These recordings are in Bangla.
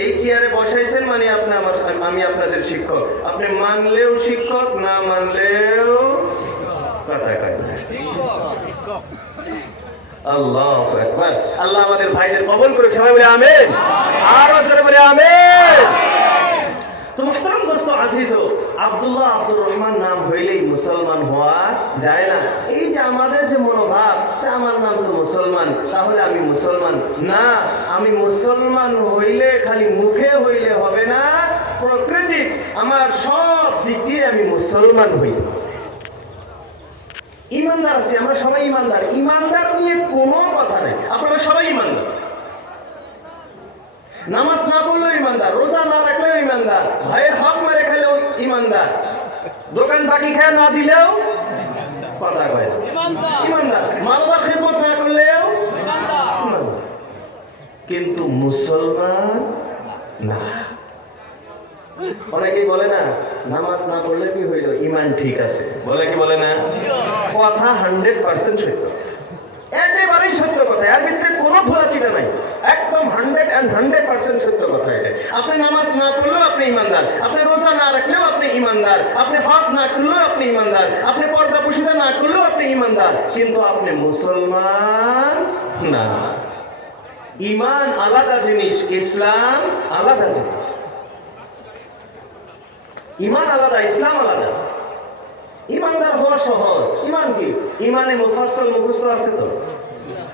এই চেয়ারে বসাইছেন মানে আমি আপনাদের শিক্ষক। আপনি মানলেও শিক্ষক, না মানলেও কথা কয় না। আল্লাহু আকবার। আল্লাহ আমাদের ভাইদের কবুল করুক। সবাই বলে আমিন। আরো জোরে বলে আমিন। তো মুহতারাম দোস্ত আজিজ, আব্দুল্লাহ আব্দুর রহমান নাম হইলেই মুসলমান হওয়া যায় না। এই যে আমাদের যে মনোভাব, আমার নাম তো মুসলমান, তাহলে আমি মুসলমান না। আমি মুসলমান হইলে খালি মুখে হইলে হবে না, প্রকৃতি আমার সব দিক দিয়ে আমি মুসলমান হই। ইমানদার আছি, আমরা সবাই ইমানদার। ইমানদার নিয়ে কোনো কথা নেই, আপনারা সবাই ইমানদার। নামাজ না পড়লেও ইমানদার, রোজা না রাখলেও ইমানদার, ভাইয়ের হক মেরে খেলেও ইমানদার, দোকান বাকি খেয়ে না দিলেও কথা কয় ইমানদার, মালবা খেদমত না করলেও ইমানদার। কিন্তু মুসলমান না। অনেকেই বলে না নামাজ না পড়লে কি হইল, ইমান ঠিক আছে, বলে কি বলে না? কথা 100% সত্য, একেবারেই সত্য কথা, এর ভিতরে কোনো ধোঁয়াচিটা নাই, একদম 100% সত্য কথা এটা। আপনি নামাজ না পড়লেও আপনি ইমানদার, আপনি রোজা না রাখলেও আপনি ইমানদার, আপনি হজ না করলেও আপনি ইমানদার, আপনি পর্দা পুশিদা না করলেও আপনি ইমানদার, কিন্তু আপনি মুসলমান না। ইমান আলাদা জিনিস, ইসলাম আলাদা জিনিস। ইমান আলাদা, ইসলাম আলাদা। ইমানদার হওয়া সহজ। ইমান কি? ইমানে মুফাসসাল মুখস্থ আছে তো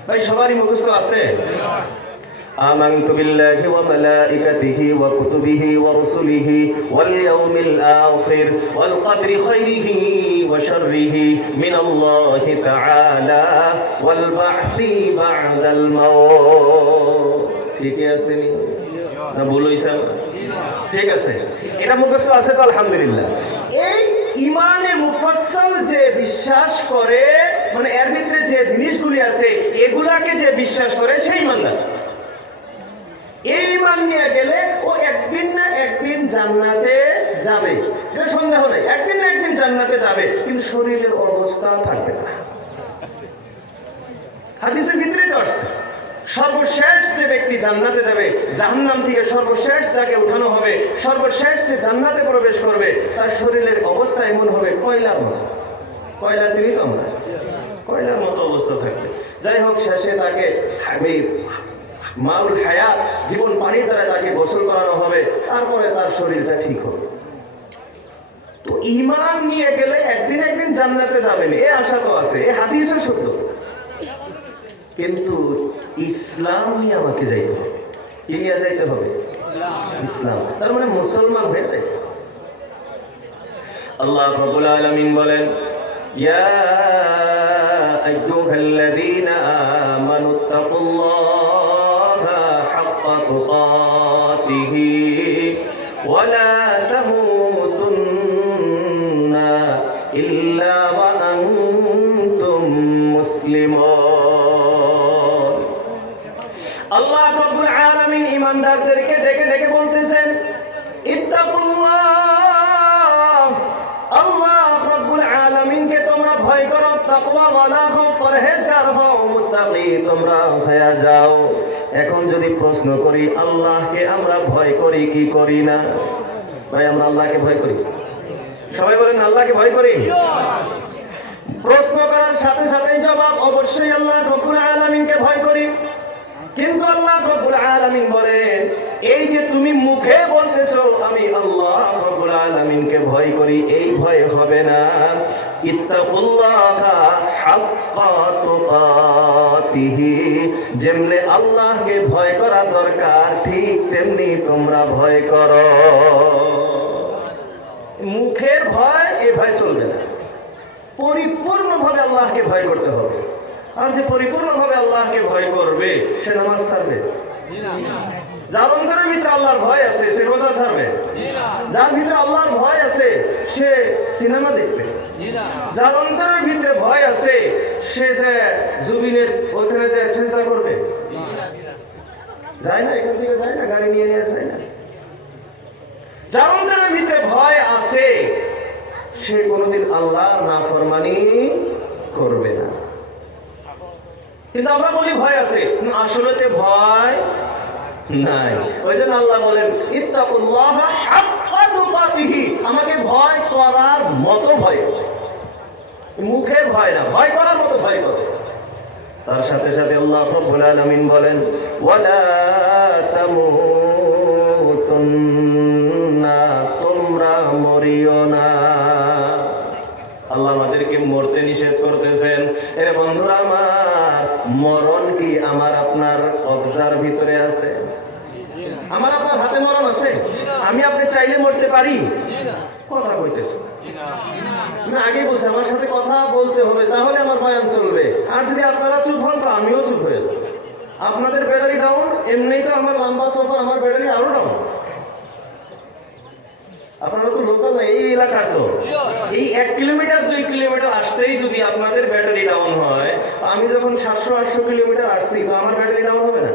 ভাই, সবারই মুখস্থ আছে। আমানতু বিল্লাহি ওয়া মালাইকাতিহি ওয়া কুতুবিহি ওয়া রুসুলিহি ওয়াল ইয়াউমিল আখির ওয়াল কদরি খাইরিহি ওয়া শাররিহি মিনাল্লাহি তাআলা ওয়াল বা'সি বা'দাল মাউত। ঠিক আছে নি না ভুল হইছে? ঠিক আছে, এটা মুখস্থ আছে তো আলহামদুলিল্লাহ। এই ইমানে মুফাসসাল যে বিশ্বাস করে, মানে এর ভিতরে যে জিনিসগুলি আছে এগুলাকে যে বিশ্বাস করে সেই ইমানদার। এই ইমান নিয়ে গেলে ও একদিন না একদিন জান্নাতে যাবে, এটা সন্দেহ নেই। একদিন না একদিন জান্নাতে যাবে, কিন্তু শরীরের অবস্থা থাকবে না। হাদিসের ভিতরে তো আসছে সর্বশেষ যে ব্যক্তি জান্নাতে যাবে, জাহান্নাম থেকে সর্বশেষ যাকে উঠানো হবে, সর্বশেষ যে জান্নাতে প্রবেশ করবে, তার শরীরের অবস্থা এমন হবে কয়লার মতো। কয়লা চিনি তো আমরা, কয়লার মতো অবস্থা থাকবে। যাই হোক, শেষে তাকে মাউল হায়াত, জীবন পানির দ্বারা তাকে গোসল করানো হবে, তারপরে তার শরীরটা ঠিক হবে। তো ঈমান নিয়ে গেলে একদিন একদিন জান্নাতে যাবেন, এ আশা তো আছে, এ হাদিসও সত্য। কিন্তু ইসলাম নিয়ে আমাকে যাইতে হবে। কি নিয়ে যাইতে হবে? ইসলাম। তার মানে মুসলমান হয়ে যাইতে হবে। আল্লাহ রাব্বুল আলামিন বলেন, ইয়া আইয়ুহাল্লাযীনা আমানুত্তাকুল্লাহা হাক্কা তুকাতিহি ওয়া লা তামুতুন্না ইল্লা ওয়া আনতুম মুসলিমুন। আল্লাহ রাব্বুল আলামিন ঈমানদারদেরকে ডেকে ডেকে বলতেছেন, ইত্তাকুল্লাহ, আল্লাহ রাব্বুল আলামিনকে তোমরা ভয় করো, তাকওয়াওয়ালা হও, পরহেজগার হও, মুত্তাকি তোমরা হয়ে যাও। এখন যদি প্রশ্ন করি, আল্লাহকে আমরা ভয় করি কি করি না? ভাই, আমরা আল্লাহকে ভয় করি? সবাই বলেন আল্লাহকে ভয় করি? প্রশ্ন করার সাথে সাথে জবাব, অবশ্যই আল্লাহ রাব্বুল আলামিনকে ভয় করি। কিন্তু আল্লাহ রাব্বুল আলামিন বলেন, এই যে তুমি মুখে বলতেছো আমি আল্লাহ রাব্বুল আলামিনকে ভয় করি, এই ভয় হবে না। ইত্তাকুল্লাহা হাক্কা তুকাতিহি, যেমনে আল্লাহকে ভয় করা দরকার ঠিক তেমনি তোমরা ভয় করো। মুখের ভয়, এ ভয় চলবে না। পরিপূর্ণভাবে আল্লাহকে ভয় করতে হবে। আর যে পরিপূর্ণভাবে আল্লাহকে ভয় করবে সে নামাজ ছাড়বে? যার অন্তরের ভিতরে আল্লাহর ভয় আছে সে রোজা ছাড়বে? যার ভিতরে আল্লাহর ভয় আছে সে সিনেমা দেখবে? যার অন্তরের ভিতরে ভয় আছে সে যে জুবিনের ওখানে যায় সেজদা করবে? যায় না, এখান থেকে যায় না, গাড়ি নিয়ে নিয়ে যায় না। যার অন্তরের ভিতরে ভয় আছে সে কোনোদিন আল্লাহর নাফরমানি করবে না। কিন্তু আমরা বলি ভয় আছে, আসলে ভয় নাই। ওই জন্য আল্লাহ বলেন ইত্তাকুল্লাহা হাক্কা তুকাতিহি, আমাকে ভয় করার মতো ভয় করো। মুখের ভয় না, ভয় করার মতো ভয় করো। তার সাথে সাথে আল্লাহ রাব্বুল আলামিন বলেন ওয়ালা তামুতুন্না, তোমরা মরিও না। আল্লাহ আমাদেরকে মরতে নিষেধ করতেছেন। এর বন্ধুরা আমার, মরণ কি আমার আপনার কবজার ভিতরে আছে? আমার আপনার হাতে মরণ আছে? আমি আপনি চাইলে মরতে পারি? কথা কইতেছে না, আগে বলছি আমার সাথে কথা বলতে হবে, তাহলে আমার বয়ান চলবে। আর যদি আপনারা চুপ হন তো আমিও চুপ হয়ে যাব। আপনাদের ব্যাটারি ডাউন, এমনিই তো আমার লম্বা সফর, আমার ব্যাটারি আরো ডাউন। আপনারা তো লোকাল না, এই এলাকার তো, এই 1 কিলোমিটার 2 কিলোমিটার আসতেই যদি আপনাদের ব্যাটারি ডাউন হয়, তো আমি যখন 700-800 কিলোমিটার আসছি, তো আমার ব্যাটারি ডাউন হবে না?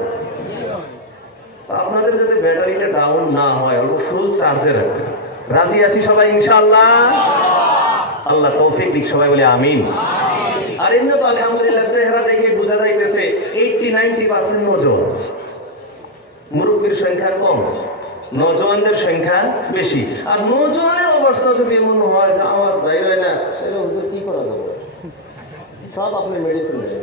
আপনাদের যাতে ব্যাটারিটা ডাউন না হয়, অল্প ফুল চার্জে রাখবেন। রাজি আছি সবাই ইনশাআল্লাহ? আল্লাহ তৌফিক দিক, সবাই বলে আমিন। আর এমনি তো আলহামদুলিল্লাহ চেহারা দেখে বোঝা যাইতেছে 80-90% নওজোয়ান। মুরব্বীর সংখ্যা কম, নওজোয়ানদের সংখ্যা বেশি। আর নওজোয়ানের অবস্থা যদি এমন হয় যে আওয়াজ বাইর হয় না, তাহলে হুজুর কি করা যাবে? সব আপনি মেডিসিন দেবেন।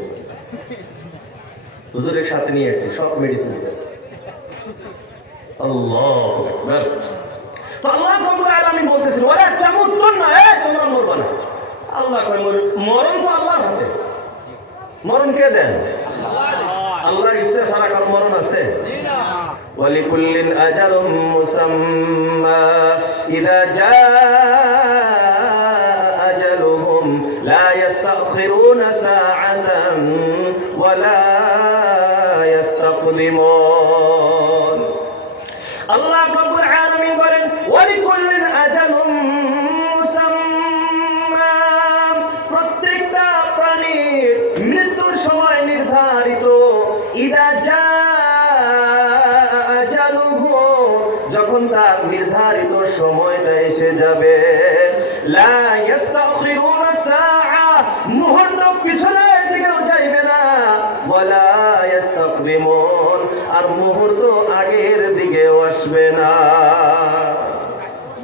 হুজুরের সাথে নিয়ে আসছি, সব মেডিসিন দেবেন। আল্লাহু আকবার। তো আল্লাহ রাব্বুল আলামিন বলতেছেন ওয়ালা তামুতুন্না, তোমরা মরবা না। আল্লাহ কয় মরণ তো আল্লাহর হাতে। মরণ কে দেন? আল্লাহর ইচ্ছা ছাড়া কারো মরণ আছে? ওয়ালিকুল্লিন আজালুম মুসাম্মা ইযা জাআ আজালুহুম লা ইস্তাখিরুনা সাআতান ওয়া লা ইস্তাকদিমুন। আল্লাহ রাব্বুল আলামিন বলেন ওয়ালিকুল্লিন আজালুম মুসাম্মা, প্রত্যেকটা প্রাণীর মৃত্যুর সময় নির্ধারিত। ইযা জাআ আজালুহু, যখন তার নির্ধারিত সময়টা এসে যাবে, লা ইস্তাখিরুনা সাআ, মুহূর্ত পিছনের দিকেও যাইবে না, ওয়ালা ইস্তাকদিমুন, আর মুহূর্ত আগের দিকেও আসবে না।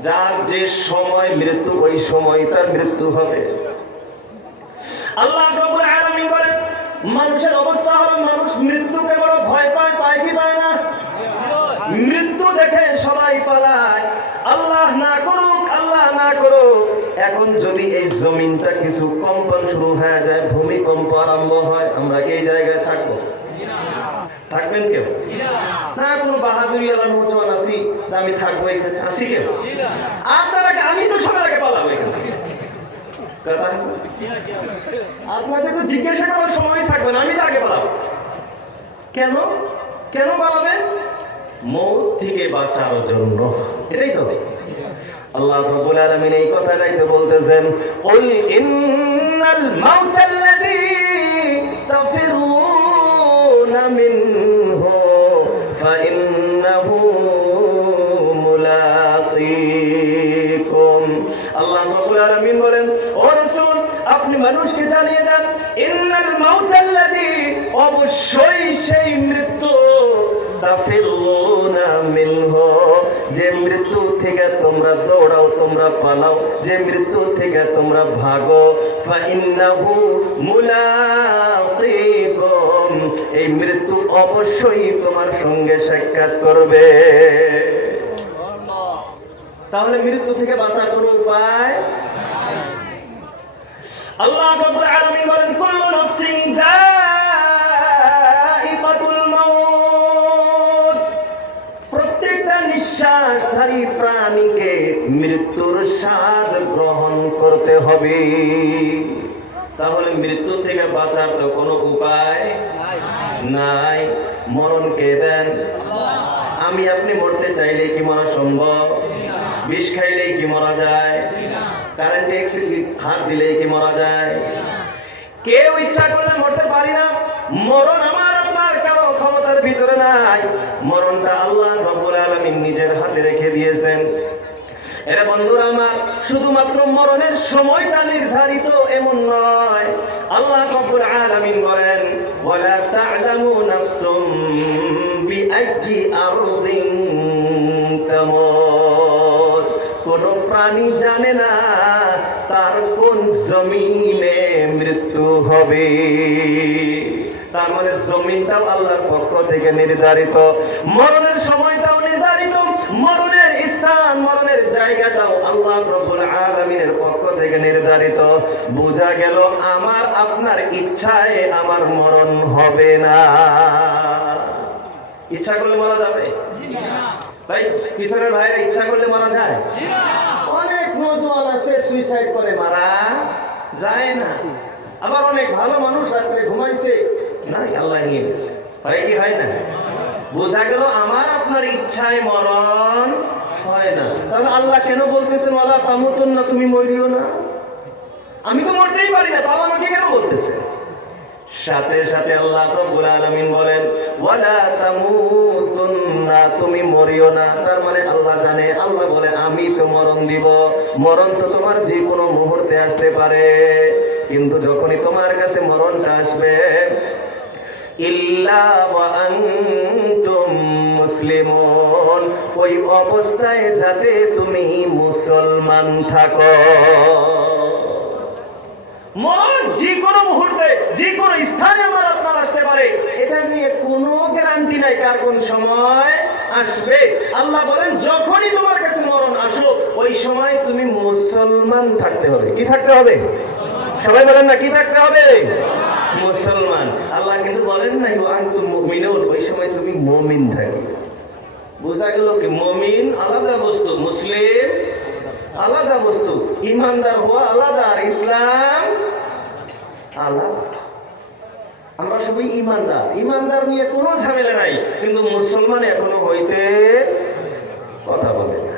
যার যে সময় মৃত্যু, ওই সময় তার মৃত্যু হবে। আল্লাহ রাব্বুল আলামিন বলেন মানুষের অবস্থা হলো, মানুষ মৃত্যুকে বড় ভয় পায়, পায় কি পায় না? মৃত্যু দেখে সবাই পালায়। আল্লাহ না করুক, আল্লাহ না করুক, এখন যদি এই জমিনটা কিছু কম্পন শুরু হয়ে যায়, ভূমিকম্প আরম্ভ হয়, আমরা কি এই জায়গায় থাকবো? থাকবেন কেউ? না, কোনো বাহাদুরি আলা নৌজওয়ান আছি যে আমি থাকবো এখানে? আসি কেউ? আপনারা, আমি তো সবার আগে পালাবো এখান থেকে। আপনাদের তো জিজ্ঞাসা করার সময় থাকবে না, আমি তো আগে পালাবো। কেন? কেন পালাবেন? মৌত থেকে বাঁচার জন্য। এটাই তো আল্লাহ রাব্বুল আলামিন এই কথাটাই তো বলতেছেন কুল ইন্নাল মাউতাল্লাযী তাফিরুনা মিনহু ফাইন্নাহু মুলাকীকুম। আল্লাহ রাব্বুল আলামিন বলেন ও রাসূল, আপনি মানুষকে জানিয়ে দেন ইন্নাল মাউতাল্লাযী, অবশ্যই সেই মৃত্যু, তাফিরুনা মিনহু, যে মৃত্যু থেকে তোমরা দৌড়াও, তোমরা পালাও, যে মৃত্যু থেকে তোমরা ভাগো, ফাইন্নাহু মুলাকীকুম, এই মৃত্যু অবশ্যই তোমার সঙ্গে সাক্ষাৎ করবে। তাহলে মৃত্যু থেকে বাঁচার কোনো উপায়? আল্লাহ রাব্বুল আলামিন বলেন কুল্লু নাফসিন যায়িকাতুল মাউত, প্রত্যেকটা নিঃশ্বাসধারী প্রাণীকে মৃত্যুর স্বাদ গ্রহণ করতে হবে। তাহলে মৃত্যু থেকে বাঁচার তো কোনো উপায় নাই। মরণ কে দেন? আমি আপনি মরতে চাইলে কি মরা সম্ভব? বিষ খাইলেই কি মরা যায়? কারেন্ট হাত দিলেই কি মরা যায়? কেউ ইচ্ছা করলে মরতে পারি না। মরণ আমার আপনার কারো ক্ষমতার ভিতরে নাই। মরণটা আল্লাহ রাব্বুল আলামিন নিজের হাতে রেখে দিয়েছেন। এরা বন্ধুরা আমার, শুধুমাত্র মরণের সময়টা নির্ধারিত এমন নয়। আল্লাহ রাব্বুল আলামিন বলেন ওয়ালা তা'লামু নাফসুম বিআইয়ি আরদিন তামুত। কোন প্রাণী জানে না তার কোন জমিনে মৃত্যু হবে। তার মানে জমিনটাও আল্লাহর পক্ষ থেকে নির্ধারিত, মরণের সময়টাও নির্ধারিত, মরণের স্থান মরণের জায়গাটাও আল্লাহ রাব্বুল আলামিনের পক্ষ থেকে নির্ধারিত। বোঝা গেল আমার আপনার ইচ্ছায় আমার মরণ হবে না। ইচ্ছা করলে মারা যাবে? ভাই পিছনের ভাইয়ের ইচ্ছা করলে মারা যায়? অনেক নওজোয়ান আছে সুইসাইড করে মারা যায় না। আবার অনেক ভালো মানুষ রাত্রে ঘুমাইছে, নাই আল্লাহ নিয়ে গেছে। হয় কি হয় না? বোঝা গেল আমার আপনার ইচ্ছায় মরণ হয় না। তাহলে আল্লাহ কেন বলতেছেন ওয়ালা তামুতুন্না, তুমি মরিও না? আমি তো মরতেই পারি না, তাহলে আমাকে কেন বলতেছে? সাথে সাথে আল্লাহ রাব্বুল আলামিন বলেন ওয়ালা তামুতুন্না, তুমি মরিও না। তার মানে আল্লাহ জানে, আল্লাহ বলে আমি তো মরণ দিব। মরণ তো তোমার যে কোনো মুহূর্তে আসতে পারে, কিন্তু যখনই তোমার কাছে মরণটা আসবে ইল্লা ওয়া আনতুম মুসলিমুন, ওই অবস্থায় যাতে তুমি মুসলমান থাকো। মরণ যে কোনো মুহূর্তে যে কোনো স্থানে আমার আপনার আসতে পারে, এটা নিয়ে কোনো গ্যারান্টি নাই কার কোন সময় আসবে। আল্লাহ বলেন যখনই তোমার কাছে মরণ আসলো ওই সময় তুমি মুসলমান থাকতে হবে। কি থাকতে হবে? সবাই বলেন না, কি থাকতে হবে? মুসলমান। আল্লাহ কিন্তু বলেন নাই আনতুম মুমিনুন, ওই সময় তুমি মুমিন থাকবে। বোঝা গেল কি মুমিন আলাদা বস্তু, মুসলিম আলাদা বস্তু, ইমানদার হওয়া আলাদা আর ইসলাম আলাদা। আমরা সবাই ইমানদার, ইমানদার নিয়ে কোনো ঝামেলা নাই, কিন্তু মুসলমান এখনো হইতে কথা বলে না।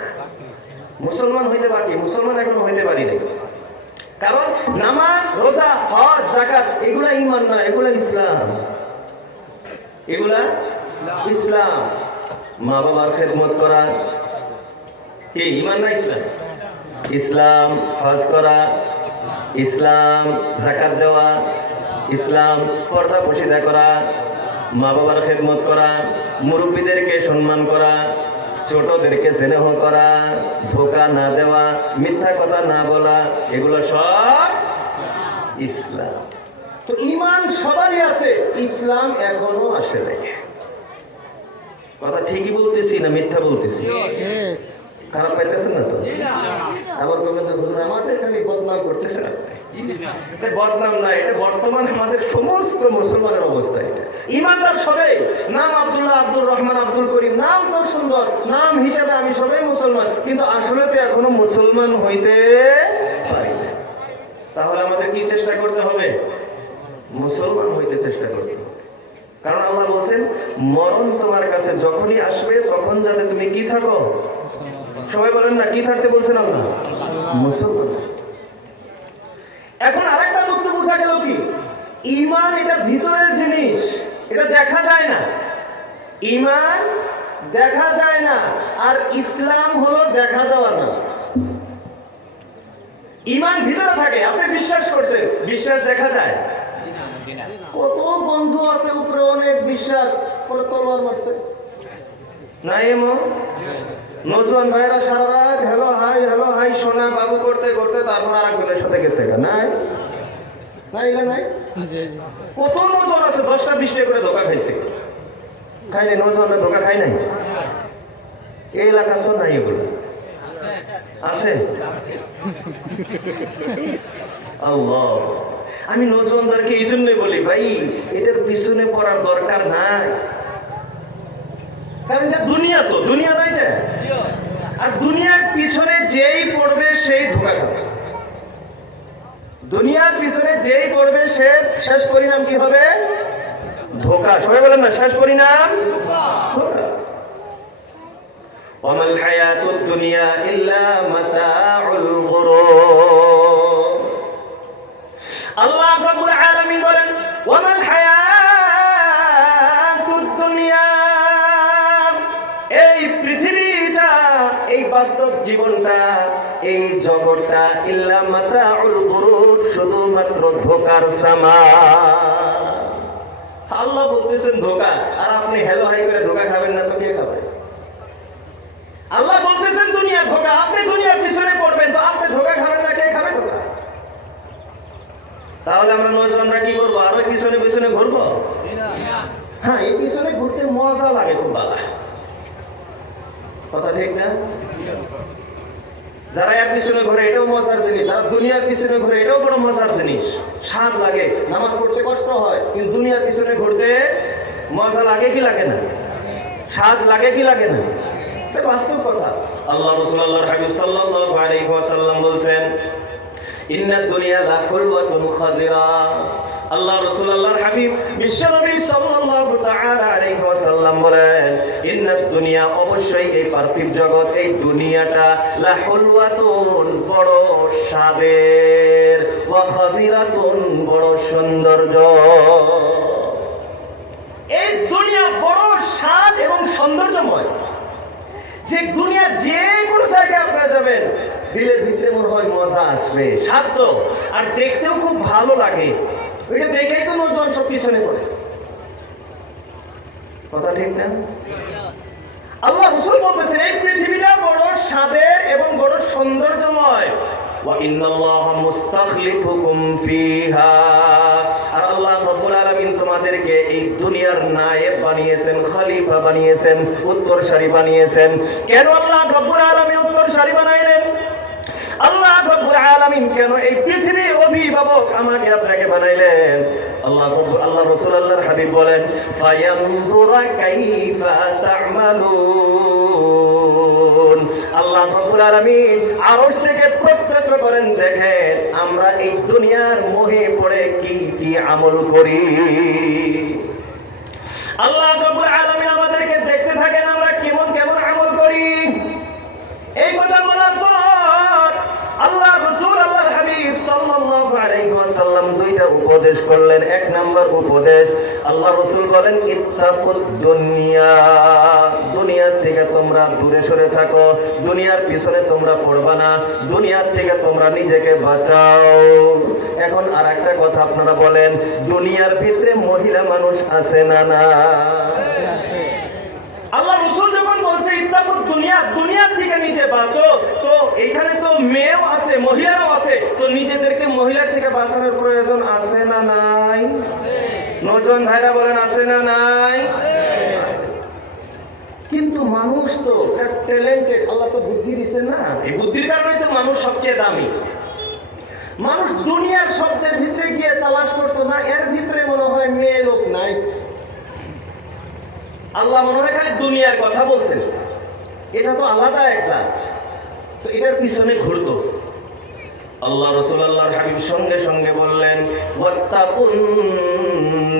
মুসলমান হইতে বাকি, মুসলমান এখনো হইতে পারি নাই। কারণ নামাজ, রোজা, হজ, যাকাত এগুলা ঈমান না, এগুলা ইসলাম। এগুলা ইসলাম। মা বাবার খেদমত করা কি ঈমান না ইসলাম? ইসলাম। হজ করা ইসলাম, যাকাত দেওয়া ইসলাম, পর্দা পর্দা করা, মা বাবার খেদমত করা, মুরব্বীদেরকে সম্মান করা, ছোটদেরকে স্নেহ করা, ধোঁকা না দেওয়া, মিথ্যা কথা না বলা, এগুলো সব ইসলাম। তো ঈমান সবারই আছে, ইসলাম এখনো আসে নাই। কথা ঠিকই বলতেছি না মিথ্যা বলতেছি? খারাপ পাইতেছেন না তো? আবার বলবেন তো হুজুর আমাদের খালি বদনাম করতেছেন। এটা বদনাম না, এটা বর্তমান আমাদের সমস্ত মুসলমানের অবস্থা। এটা ইমানদার সবাই, নাম আব্দুল্লাহ, আব্দুর রহমান, আব্দুল করিম, নাম তো সুন্দর, নাম হিসাবে আমি সবাই মুসলমান, কিন্তু আসলে তো এখনো মুসলমান হইতে পারি না। তাহলে আমাদের কি চেষ্টা করতে হবে? মুসলমান হইতে চেষ্টা করতে হবে। কারণ আল্লাহ বলছেন মরণ তোমার কাছে যখনই আসবে তখন যাতে তুমি কি থাকো। সবাই বলেন না, কি থাকতে বলছেন আল্লাহ? মুসলমান। এখন আরেকটা বস্তু বোঝা গেল কি, ঈমান এটা ভিতরের জিনিস, এটা দেখা যায় না। ঈমান দেখা যায় না, আর ইসলাম হলো দেখা যাওয়ার না। ঈমান ভিতরে থাকে, আপনি বিশ্বাস করছেন, বিশ্বাস দেখা যায়। কত বন্ধু আছে উপরে অনেক বিশ্বাস করে তলোয়ার মারছে, নাই এমন নজওয়ান ভাইরা সারা রাত হ্যালো হাই সোনা বাবু করতে করতে তারপর আরেকজনের সাথে গেছে। নাই নাই নাই, কত নজওয়ান আছে 10টা 20টা করে ধোকা খাইছে। খাই নাই নজওয়ানরা ধোকা খাই নাই? এই এলাকার তো নাই এগুলো আছে। আল্লাহ, আমি নজওয়ানদেরকে এই জন্যই বলি ভাই এটার পিছনে পড়ার দরকার নাই। কারণ এটা দুনিয়া, তো দুনিয়া নাই না, আর দুনিয়ার পিছনে যেই পড়বে সেই ধোঁকা খাবে। দুনিয়ার পিছনে যেই পড়বে সে শেষ পরিণাম কি হবে? ধোঁকা। সবাই বলেন না, শেষ পরিণাম ধোঁকা। ওয়ামাল হায়াতুদ দুনিয়া ইল্লা মাতাউল গুরুর। আল্লাহ রাব্বুল আলামিন বলেন ওয়ামাল হায়াতুদ দুনিয়া, এই পৃথিবীটা, এই বাস্তব জীবনটা, এই জগৎটা ইল্লা মাতাউল গুরুর, শুধুমাত্র ধোঁকার সামান। আল্লাহ বলতেছেন ধোকা, আর আপনি হ্যালো হাই করে ধোকা খাবেন না তো কে খাবে? আল্লাহ বলতেছেন দুনিয়া ধোকা, আপনি দুনিয়ার পিছনে পড়বেন, তো আপনি ধোকা খাবেন না কে খাবে ধোকা? তাহলে আমরা নজররা কি করবো? আরো পিছনে পিছনে ঘুরবো? হ্যাঁ, এই পিছনে ঘুরতে মজা লাগে, খুব ভালো কথা, ঠিক না? যারা এর পিছনে ঘুরে এটাও মজার জিনিস, যারা দুনিয়ার পিছনে ঘুরে এটাও বড় মজার জিনিস। স্বাদ লাগে, নামাজ পড়তে কষ্ট হয়, কিন্তু দুনিয়ার পিছনে ঘুরতে মজা লাগে কি লাগে না? স্বাদ লাগে কি লাগে না? এটা বাস্তব কথা। আল্লাহ রাসূল আল্লাহর হাবিব সাল্লাল্লাহু আলাইহি ওয়াসাল্লাম বলেন, ইন্নাদ দুনিয়া লাকুলওয়াতুন খাজিরা। আল্লাহ রাসূল আল্লাহর হাবিব বিশ্বনবী সাল্লাল্লাহু তাআলা আলাইহি ওয়াসাল্লাম বলেন, ইন্নাদ দুনিয়া, অবশ্যই এই পার্থিব জগৎ, এই দুনিয়াটা লাহুলওয়াতুন, বড় স্বাদের, ওয়া খাজিরাতুন, বড় সৌন্দর্য। এই দুনিয়া বড় স্বাদ এবং সৌন্দর্যময়, যে দুনিয়া যে কোনো জায়গায় আপনারা যাবেন দিলের ভিতরে মনে হয় মজা আসবে, স্বাদ তো, আর দেখতেও খুব ভালো লাগে। ওইটা দেখেই তো নজওয়ান সব পিছনে পড়ে, কথা ঠিক না? আল্লাহ রাসূল বলতেছেন এই পৃথিবীটা বড় স্বাদের এবং বড় সৌন্দর্যময়। ওয়া ইন্নাল্লাহা মুস্তাখলিফুকুম ফিহা, আর আল্লাহ রাব্বুল আলামিন তোমাদেরকে এই দুনিয়ার নায়েব বানিয়েছেন, খলিফা বানিয়েছেন, উত্তরসূরি বানিয়েছেন। কেন আল্লাহ রাব্বুল আলামিন উত্তরসূরি বানাইলেন? আল্লাহ রাব্বুল আলামিন কেন এই পৃথিবীর অভিভাবক আমাকে আপনাকে বানাইলেন? আল্লাহ রাসূল আল্লাহর হাবিব বলেন, ফায়ানজুরা কাইফা তা'মালুন। আল্লাহ রাব্বুল আলামিন আরশ থেকে প্রত্যক্ষ করেন, দেখেন আমরা এই দুনিয়ার মোহে পড়ে কি কি আমল করি। আল্লাহ রাব্বুল আলামিন আমাদেরকে দেখতে থাকেন আমরা কেমন কেমন আমল করি। এই কথা বলার পর আল্লাহ রাসূল আল্লাহর হাবিব সাল্লাল্লাহু আলাইহি ওয়াসাল্লাম দুইটা উপদেশ করলেন। এক নাম্বার উপদেশ, আল্লাহ রাসূল বলেন, ইত্তাকুদ দুনিয়া, দুনিয়া থেকে তোমরা দূরে সরে থাকো, দুনিয়ার পিছনে তোমরা পড়বা না, দুনিয়ার থেকে তোমরা নিজেকে বাঁচাও। এখন আরেকটা কথা আপনারা বলেন, দুনিয়ার ভিতরে মহিলা মানুষ আছে না? না, আল্লাহ রাসূল যখন বলছে ইত্তাকুদ দুনিয়া, দুনিয়ার থেকে নিজে বাঁচো, তো এখানে তো মেয়েও আছে, মহিলারাও আছে, তো নিজেদেরকে মহিলার থেকে বাঁচানোর প্রয়োজন আছে না নাই? নজওয়ান ভাইরা বলেন, আছে না নাই? কিন্তু মানুষ তো ট্যালেন্টেড, আল্লাহ তো বুদ্ধি দিয়েছেন না, এই বুদ্ধির কারণে তো মানুষ সবচেয়ে দামি। মানুষ দুনিয়ার শব্দের ভিতরে গিয়ে তালাশ করতো না, এর ভিতরে মনে হয় মেয়ে লোক নাই। আল্লাহ মনে হয় খালি দুনিয়ার কথা বলছেন, এটা তো আলাদা এক জাত, তো এটার পিছনে ঘুরতো। আল্লাহ রাসূল আল্লাহর হাবিব সঙ্গে সঙ্গে বললেন, ওয়াত্তাকুন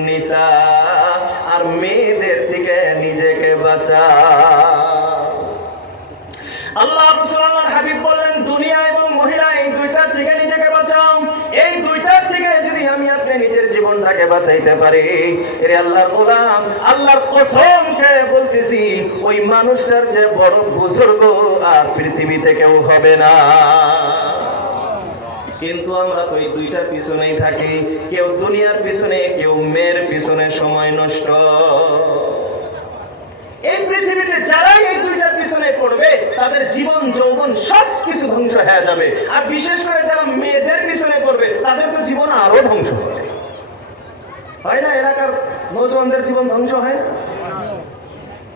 নিসা, আর মেয়েদের থেকে নিজেকে বাঁচাও। আল্লাহ রাসূল আল্লাহর হাবিব বললেন, দুনিয়া এবং মহিলা এই দুইটার থেকে নিজেকে বাঁচাও। এই দুইটার থেকে যদি আমি আপনি নিজের জীবনটাকে বাঁচাইতে পারি, এর আল্লাহর গোলাম, আল্লাহর কসম খেয়ে বলতেছি, ওই মানুষটার যে বড় বুজুর্গ আর পৃথিবীতে কেউ হবে না। কিন্তু আমরা তো এই দুইটার পিছনেই থাকি, কেউ দুনিয়ার পিছনে, কেউ মেয়ের পিছনে সময় নষ্ট। এই পৃথিবীতে যারাই এই দুইটার পিছনে পড়বে তাদের জীবন যৌবন সব কিছু ধ্বংস হয়ে যাবে, আর বিশেষ করে যারা মেয়েদের পিছনে পড়বে তাদের তো জীবন আরো ধ্বংস হবে, হয় না? এলাকার নওজওয়ানদের জীবন ধ্বংস হয়।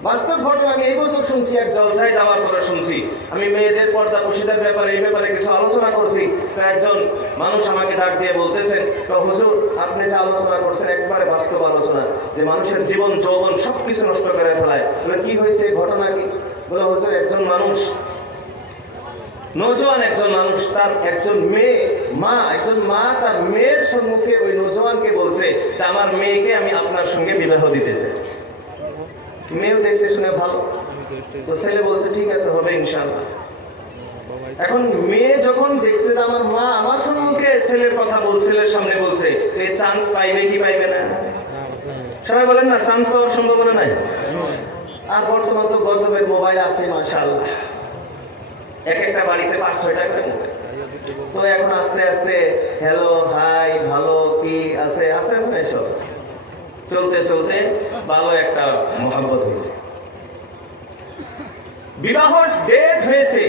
বাস্তব ঘটনা আমি এই বছর শুনছি, এক জলসায় যাওয়ার পরে শুনছি, আমি মেয়েদের পর্দা প্রশিদের ব্যাপারে এই ব্যাপারে কিছু আলোচনা করছি, তো একজন মানুষ আমাকে ডাক দিয়ে বলতেছেন, হুজুর আপনি যে আলোচনা করছেন একবারে বাস্তব আলোচনা, যে মানুষের জীবন যৌবন সবকিছু নষ্ট করে ফেলায়। বলে কি হয়েছে, ঘটনা কি? বলে হুজুর একজন মানুষ, নওজওয়ান একজন মানুষ, তার একজন মেয়ে, একজন মা তার মেয়ের সম্মুখে ওই নওজওয়ানকে বলছে যে আমার মেয়েকে আমি আপনার সঙ্গে বিবাহ দিতে চাই। মেয়েও দেখতে শুনে ভালো, তো ছেলে বলছে ঠিক আছে, হবে ইনশাআল্লাহ। এখন মেয়ে যখন দেখছে যে আমার মা আমার সম্মুখে ছেলের কথা বলছে, ছেলের সামনে বলছে, তো এই চান্স পাইবে কি পাইবে না? সবাই বলেন না, চান্স পাওয়ার সম্ভাবনা নাই। আর বর্তমান তো গজবের মোবাইল আছে মাশাআল্লাহ, এক একটা বাড়িতে 5-6টা করে মোবাইল। তো এখন আস্তে আস্তে হ্যালো হাই ভালো কি আছে আছে না এসব, চলতে চলতে ভালো একটা মহব্বত হয়েছে, বিবাহ ডেট হয়েছে।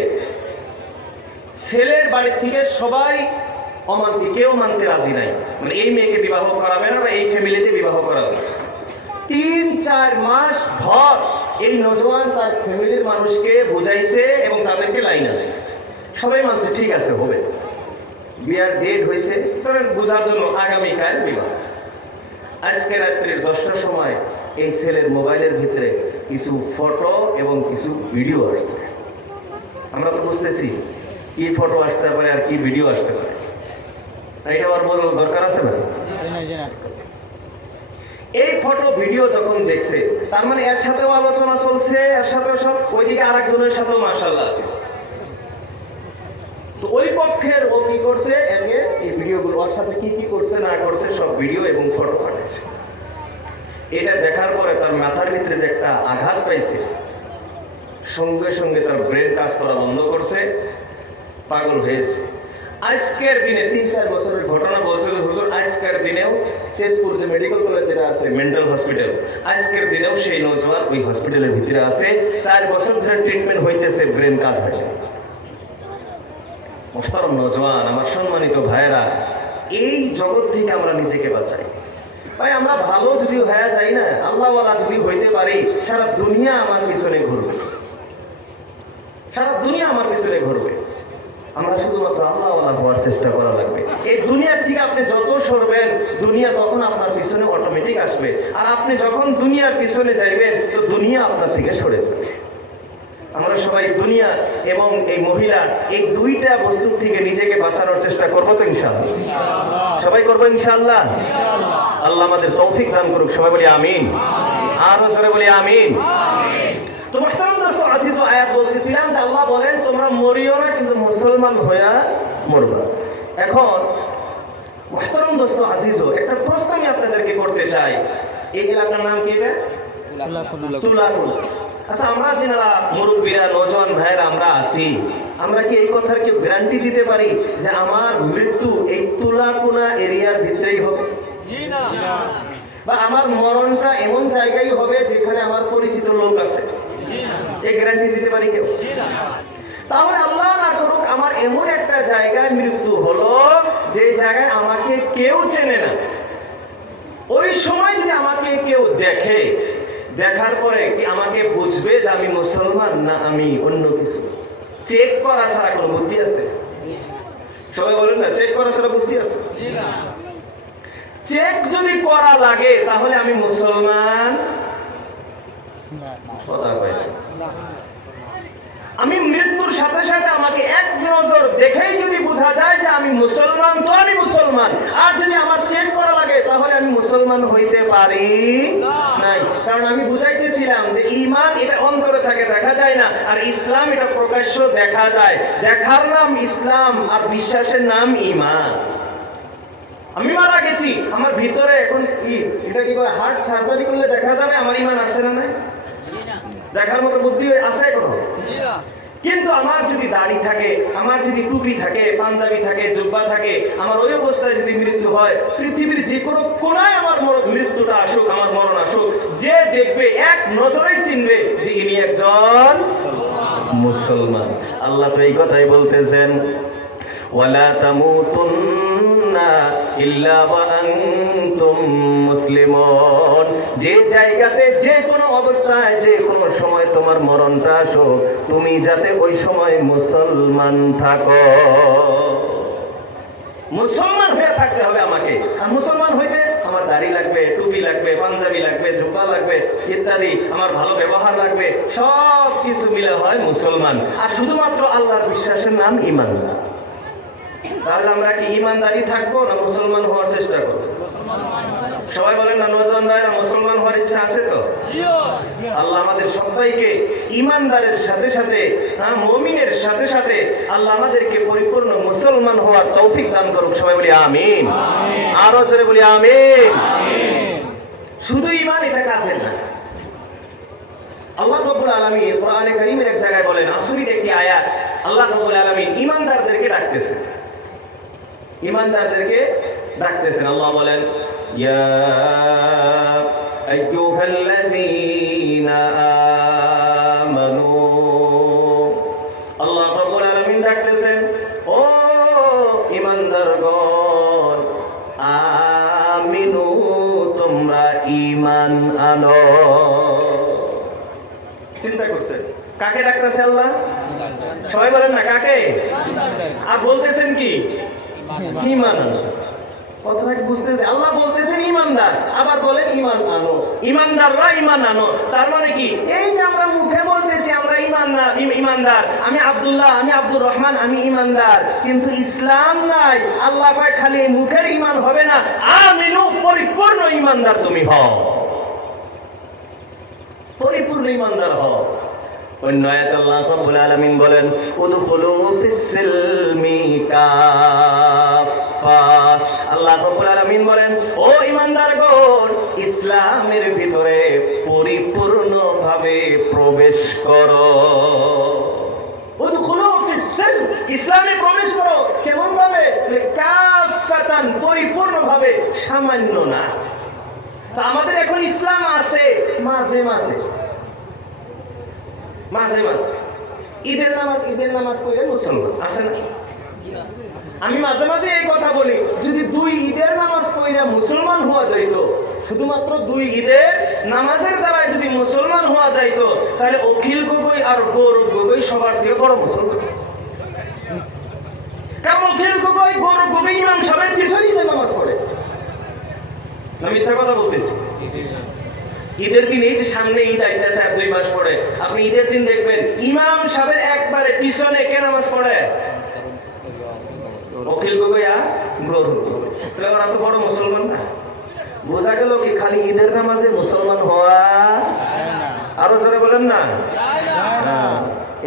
ছেলের বাড়ি থেকে সবাই অমান্তি, কেউ মানতে রাজি নাই, মানে এই মেয়েকে বিবাহ করাবে না বা এই ফ্যামিলিতে বিবাহ করাবে। 3-4 মাস ধর এই নজওয়ান তার ফ্যামিলির মানুষকে বুঝাইছে এবং তাদেরকে লাইন আছে, সবাই মানছে ঠিক আছে হবে। বিয়ার ডেট হয়েছে, তবে বোঝার জন্য আগামীকাল বিবাহ। আজকে রাত্রির 10টার সময় এই ছেলের মোবাইলের ভিতরে কিছু ফটো এবং কিছু ভিডিও আসছে। আমরা তো বুঝতেছি কি ফটো আসতে পারে আর কি ভিডিও আসতে পারে, এটা আমার বলার দরকার আছে না? এই ফটো ভিডিও যখন দেখছে, তার মানে এর সাথেও আলোচনা চলছে, এর সাথেও সব, ওইদিকে আরেকজনের সাথেও মাশাআল্লাহ আছে। তো ওই পক্ষের ও কি করছে, একে এই ভিডিওগুলো ওর সাথে কি কি করছে না করছে সব ভিডিও এবং ফটো পাঠাইছে। এটা দেখার পরে তার মাথার ভিতরে যে একটা আঘাত পাইছে, সঙ্গে সঙ্গে তার ব্রেন কাজ করা বন্ধ করছে, পাগল হয়েছে। আজকের দিনে 3-4 বছরের ঘটনা বলছিল হুজুর, আজকের দিনেও তেজপুর যে মেডিকেল কলেজ যেটা আছে মেন্টাল হসপিটাল, আজকের দিনেও সেই নজওয়ান ওই হসপিটালের ভিতরে আছে। 4 বছর ধরে ট্রিটমেন্ট হইতেছে, ব্রেন কাজ হয় না। মোহতারম নজওয়ান, আমার সম্মানিত ভাইয়েরা, এই জগৎ থেকে আমরা নিজেকে বাঁচাই। ভাই আমরা ভালো যদি হয়ে যাই না, আল্লাহওয়ালা যদি হইতে পারি, সারা দুনিয়া আমার পিছনে ঘুরবে, সারা দুনিয়া আমার পিছনে ঘুরবে। আমরা শুধুমাত্র আল্লাহওয়ালা হওয়ার চেষ্টা করা লাগবে। এই দুনিয়ার থেকে আপনি যত সরবেন, দুনিয়া তখন আপনার পিছনে অটোমেটিক আসবে। আর আপনি যখন দুনিয়ার পিছনে যাইবেন, তো দুনিয়া আপনার থেকে সরে যাবে। আমরা সবাই দুনিয়া এবং এই মহিলা, এই দুইটা বস্তু থেকে নিজেকে বাঁচানোর চেষ্টা করবো তো ইনশাআল্লাহ? সবাই করবো ইনশাআল্লাহ? আল্লাহ আমাদের তৌফিক দান করুক। সবাই বলি আমিন, আর সবাই বলি আমিন। তো মুহতারাম দোস্ত আজিজ, আয়াত বলতেছিলাম যে আল্লাহ বলেন তোমরা মরিও না, কিন্তু মুসলমান হইয়া মরবা। এখন মুহতারাম দোস্ত আজিজ, একটা প্রশ্ন আমি আপনাদেরকে করতে চাই। এই এলাকার নাম কি? তুলাকুল। আচ্ছা, আমরা যারা মুরব্বীরা, নজওয়ান ভাইয়েরা আমরা আছি, আমরা কি এই কথার কেউ গ্যারান্টি দিতে পারি যে আমার মৃত্যু এই তুলাকুনা এরিয়ার ভিতরেই হবে, বা আমার মরণটা এমন জায়গায় হবে যেখানে আমার পরিচিত লোক আছে? এই গ্যারান্টি দিতে পারি কেউ? তাহলে আল্লাহ না করুক আমার এমন একটা জায়গায় মৃত্যু হলো যে জায়গায় আমাকে কেউ চেনে না। ওই সময় যদি আমাকে কেউ দেখে, দেখার পরে কি আমাকে বুঝবে যে আমি মুসলমান না আমি অন্য কিছু? চেক করা ছাড়া কোনো বুদ্ধি আছে? সবাই বলেন না, চেক করা ছাড়া বুদ্ধি আছে? চেক যদি করা লাগে তাহলে আমি মুসলমান, কথা কয় না। আমি মৃত্যুর সাথে সাথে আমাকে এক নজর দেখেই যদি বোঝা যায় যে আমি মুসলমান, তো আমি মুসলমান। আর যদি আমার চেক করা লাগে তাহলে আমি মুসলমান হইতে পারি নাই। কারণ আমি বুঝাইতেছিলাম যে ঈমান এটা অন্তরে থাকে, দেখা যায় না, আর ইসলাম এটা প্রকাশ্য দেখা যায়। দেখার নাম ইসলাম আর বিশ্বাসের নাম ঈমান। আমি মারা গেছি, আমার ভিতরে এখন কি এটা কি করে হার্ট সার্জারি করলে দেখা যাবে আমার ঈমান আছে না নাই? দেখার মতো বুদ্ধি আছে কোনো? কিন্তু আমার যদি দাড়ি থাকে, আমার যদি টুপি থাকে, পাঞ্জাবি থাকে, জুব্বা থাকে, আমার ওই অবস্থায় যদি মৃত্যু হয়, পৃথিবীর যে কোনো কোনায় আমার মৃত্যুটা আসুক, আমার মরণ আসুক, যে দেখবে এক নজরেই চিনবে যে ইনি একজন মুসলমান। আল্লাহ তো এই কথাই বলতেছেন, ওয়ালা তামুতুন্না ইল্লা ওয়া আনতুম মুসলিমুন। যে জায়গাতে যে কোনো অবস্থায় যে কোনো সময় তোমার মরণটা আসো, তুমি যাতে ওই সময় মুসলমান থাকো। মুসলমান হয়ে থাকতে হবে আমাকে। আর মুসলমান হইতে আমার দাড়ি লাগবে, টুপি লাগবে, পাঞ্জাবি লাগবে, জুব্বা লাগবে ইত্যাদি, আমার ভালো ব্যবহার লাগবে, সব কিছু মিলে হয় মুসলমান। আর শুধুমাত্র আল্লাহর বিশ্বাসের নাম ঈমান। তাহলে আমরা কি ঈমানদারি থাকবো না মুসলমান হওয়ার চেষ্টা করবো? সবাই বলেন না, নজওয়ান ভাইরা মুসলমান হওয়ার ইচ্ছা আছে তো? আল্লাহ আমাদের সবাইকে ঈমানদারের সাথে সাথে, মুমিনের সাথে সাথে আল্লাহ আমাদেরকে পরিপূর্ণ মুসলমান হওয়ার তৌফিক দান করুক। সবাই বলি আমিন, আরো জোরে বলি আমিন। শুধু ঈমান এটা কাজের না। আল্লাহ রাব্বুল আলামিন কোরআনে কারীমের এক জায়গায় বলেন, আসুরির একটি আয়াত, আল্লাহ রাব্বুল আলামিন ঈমানদারদেরকে ডাকতেছেন, ঈমানদারদেরকে ডাকতেছেন। আল্লাহ বলেন, ইয়া আইয়ুহাল্লাযীনা আমানু, আল্লাহ রাব্বুল আলামিন ডাকতেছেন, ও ঈমানদারগণ, আমিনু, তোমরা ঈমান আনো। চিন্তা করছেন কাকে ডাকতেছে আল্লাহ? সবাই বলেন না কাকে? আর বলতেছেন কি? ঈমান আনো। কথাটা কি বুঝতেছে? আল্লাহ বলতেছেন ঈমানদার, আবার বলেন ঈমান আনো। ঈমানদাররা ঈমান আনো, তার মানে কি? এই যে আমরা মুখে বলতেছি আমরা ঈমানদার, আমি আব্দুল্লাহ, আমি আব্দুর রহমান, আমি ঈমানদার, কিন্তু ইসলাম নাই। আল্লাহ কয় খালি মুখের ঈমান হবে না, আমিনু, পরিপূর্ণ ঈমানদার তুমি হও, পরিপূর্ণ ঈমানদার হও। অন্য আয়াতে আল্লাহ রাব্বুল আলামিন বলেন, উদখুলু ফিস-সিলমি কাফা। আল্লাহ রাব্বুল আলামিন বলেন, ও ঈমানদারগণ, ইসলামের ভিতরে পরিপূর্ণভাবে প্রবেশ করো। উদখুলু ফিস-সিলম, ইসলামে প্রবেশ করো। কেমন ভাবে? কাফাতান, পরিপূর্ণভাবে, সামান্য না। তো আমাদের এখন ইসলাম আছে মাঝে মাঝে, মাঝে মাঝে ঈদের নামাজ পড়ে মুসলমান আছে না? আমি মাঝে মাঝে এই কথা বলি, যদি 2 ঈদের নামাজ পড়ে মুসলমান হওয়া যাইতো, শুধুমাত্র 2 ঈদের নামাজের দ্বারা যদি মুসলমান হওয়া যাইতো, তাহলে অখিল গগৈ আর গৌরব গগৈ সবার থেকে বড় মুসলমান। কারণ অখিল গগৈ, গৌরব গগৈ ইমাম সাহেবের পিছনে ঈদের নামাজ পড়ে না? মিথ্যা কথা বলতেছি? ঈদের দিন, এই যে সামনে ঈদ আইতেছে 2 মাস পরে, আপনি ঈদের দিন দেখবেন ইমাম সাহেবের একবারে পিছনে কে নামাজ পড়ে? অখিল গগৈ আর গৌরব গগৈ। তাহলে ওরা তো বড় মুসলমান না? বোঝা গেল কি খালি ঈদের নামাজে মুসলমান হওয়া? আরো জোরে বলেন না।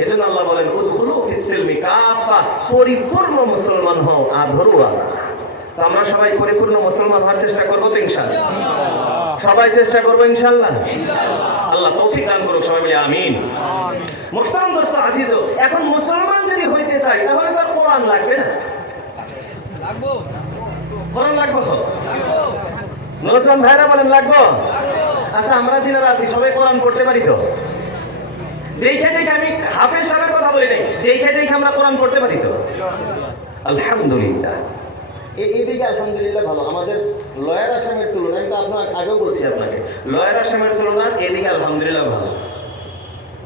এজন্য আল্লাহ বলেন, উদখুলু ফিস-সিলমি কাফা, পরিপূর্ণ মুসলমান হও, আধরুয়া। তো আমরা সবাই পরিপূর্ণ মুসলমান হওয়ার চেষ্টা করবো তো ইনশাআল্লাহ? সবাই চেষ্টা করবো ইনশাআল্লাহ? আল্লাহ তৌফিক দান করুক, সবাই মিলে আমিন। মুহতারাম দোস্ত আজিজ, এখন মুসলমান যদি হইতে চাই তাহলে তো কোরআন লাগবে না? কোরআন লাগবে তো? মুসলমান ভাইরা বলেন লাগবে? আচ্ছা, আমরা যারা আছি সবাই কোরআন পড়তে পারি তো? দেখে দেখে, আমি হাফেজ সাহেবের কথা বলি নাই, দেখে দেখে আমরা কোরআন পড়তে পারি তো? আলহামদুলিল্লাহ। এইদিকে আলহামদুলিল্লাহ ভালো। আমাদের লয়ার আসামের তুলনায়, আমি তো আপনার আগেও বলছি আপনাকে, লয়ার আসামের তুলনায় এদিকে আলহামদুলিল্লাহ ভালো।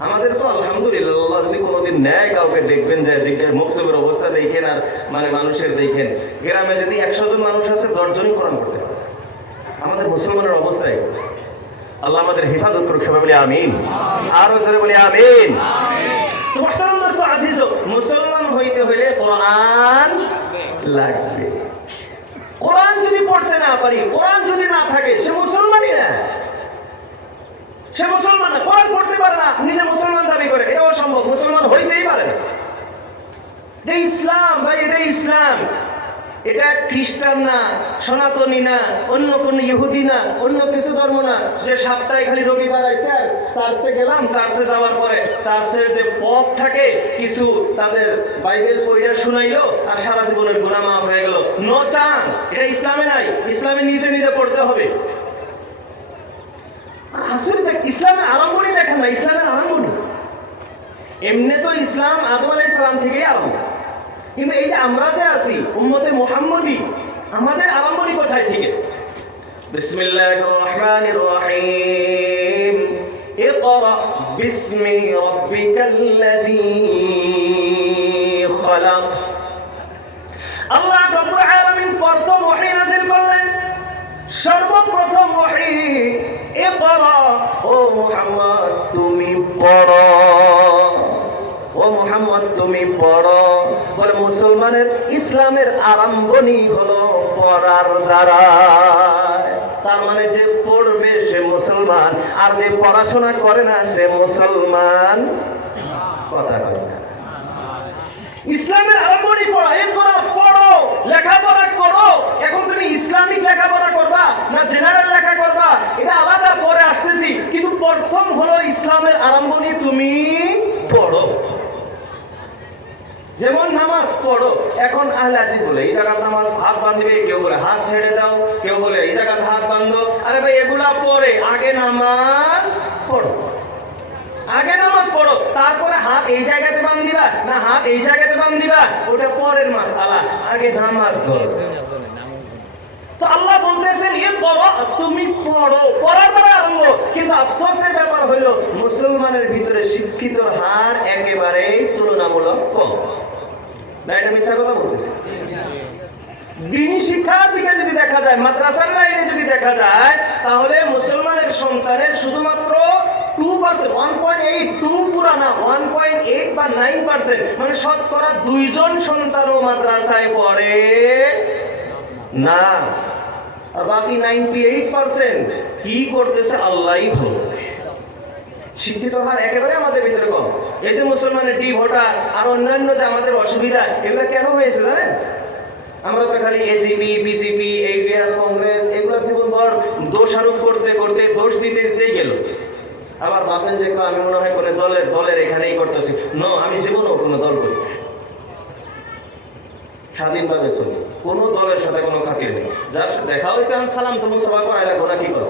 আমাদের তো আলহামদুলিল্লাহ, আল্লাহ যদি কোনোদিন নেয় কাউকে, দেখবেন যে মক্তবের অবস্থা দেখেন আর মানে মানুষের দেখেন, গ্রামে যদি 100 জন মানুষ আছে 10 জনই কোরআন পড়তে পারে। আমাদের মুসলমানের অবস্থায় আল্লাহ আমাদের হেফাজত করুক, সবাই বলি আমিন। আরো জোরে বলি আমিন। তো মুহতারাম দোস্ত আজিজ, মুসলমান হইতে হইলে কোরআন লাগবে। কোরআন যদি পড়তে না পারি, কোরআন যদি না থাকে, সে মুসলমানই না, সে মুসলমান না। কোরআন পড়তে পারে না, নিজে মুসলমান দাবি করে, এটা অসম্ভব, মুসলমান হইতেই পারে না। এটা ইসলাম ভাই, এটা ইসলাম। এটা খ্রিস্টান না, সনাতনী না, অন্য কোন ইহুদি না, অন্য কিছু ধর্ম না, যে সপ্তাহে খালি রবিবার আইসে চার্চে গেলাম, চার্চে যাওয়ার পরে চার্চের যে পথ থাকে কিছু তাদের বাইবেল পড়িয়া শুনাইলো আর সারা জীবনের গুনাহ মাফ হয়ে গেল। নো চান্স, এটা ইসলামে নাই। ইসলামে নিজে নিজে পড়তে হবে। আসলে ইসলামের আরম্ভই দেখেন না, ইসলামের আরম্ভই এমনি তো ইসলাম আদম আলাইহিস সালাম থেকেই আরম্ভ, কিন্তু এই যে আমরা যে আছি উম্মতে মুহাম্মদী, আমাদের আরম্ভই কোথায় থেকে? বিসমিল্লাহির রহমানির রহিম, ইকরা বিসমি রাব্বিকাল্লাযী খালাক। আল্লাহ রাব্বুল আলামিন প্রথম ওহী নাযিল করলেন, সর্বপ্রথম ওহী, ইকরা, ও মুহাম্মদ তুমি পড়ো, ও মুহাম্মদ তুমি পড়ো। বলে মুসলমানের ইসলামের আরম্ভণী হলো পড়ার দ্বারা। তার মানে যে পড়বে সে মুসলমান, আর যে পড়াশোনা করে না সে মুসলমান কথা কয় না। ইসলামের আরম্ভণী পড়া, এরপর পড়ো, লেখাপড়া করো। এখন তুমি ইসলামিক লেখাপড়া করবা না জেনারেল লেখা করবা, এটা আলাদা, পরে আসতেছি, কিন্তু প্রথম হলো ইসলামের আরম্ভণী তুমি পড়ো। যেমন নামাজ পড়ো, এখন আহলে হাদিস বলে এই জায়গায় নামাজ হাত বাঁধবে, কেউ বলে হাত ছেড়ে দাও, কেউ বলে এই জায়গায় হাত বাঁধো। আরে ভাই এগুলা পরে আগে নামাজ পড়ো, আগে নামাজ পড়ো, তারপরে হাত এই জায়গাতে বাঁধিবা না হাত এই জায়গাতে বাঁধিবা ওটা পরের মাসআলা, আগে নামাজ পড়ো। তো আল্লাহ বলতেছেন এ পড়ো, তুমি পড়ো, পড়ার দ্বারা আরম্ভ। কিন্তু আফসোসের ব্যাপার হলো মুসলমানের ভিতরে শিক্ষিতর হার একেবারেই তুলনামূলক কম। না এটা মিথ্যা কথা বলতেছি? দ্বীনি শিক্ষার দিকে যদি দেখা যায়, মাদ্রাসার লাইনে যদি দেখা যায়, তাহলে মুসলমানের সন্তানের শুধুমাত্র 2%, 1.82 পুরা না, 1.8 বা 9%, মানে শতকরা 2 জন সন্তানও মাদ্রাসায় পড়ে না। আর বাকি 98% কি করতেছে আল্লাহই ভালো। শিক্ষিত হার একেবারে আমাদের ভিতরে কম। এই যে মুসলমানের ডি ভোটার আর অন্যান্য যে আমাদের অসুবিধা, এগুলো কেন হয়েছে জানেন? আমরা তো খালি এজিপি, বিজেপি, এইডিআর, কংগ্রেস এগুলো জীবনভর দোষারোপ করতে করতে দোষ দিতে দিতেই গেল। আবার ভাবেন যে আমি মনে হয় কোনো দলের এখানেই করতেছি। আমি জীবনও কোনো দল করি, স্বাধীনভাবে চলি, কোনো দলের সাথে কোনো খাতির নেই। যার সাথে দেখা হয়েছে আমি সালাম তো মুস্তফা করাই লাগবো না, কি করো।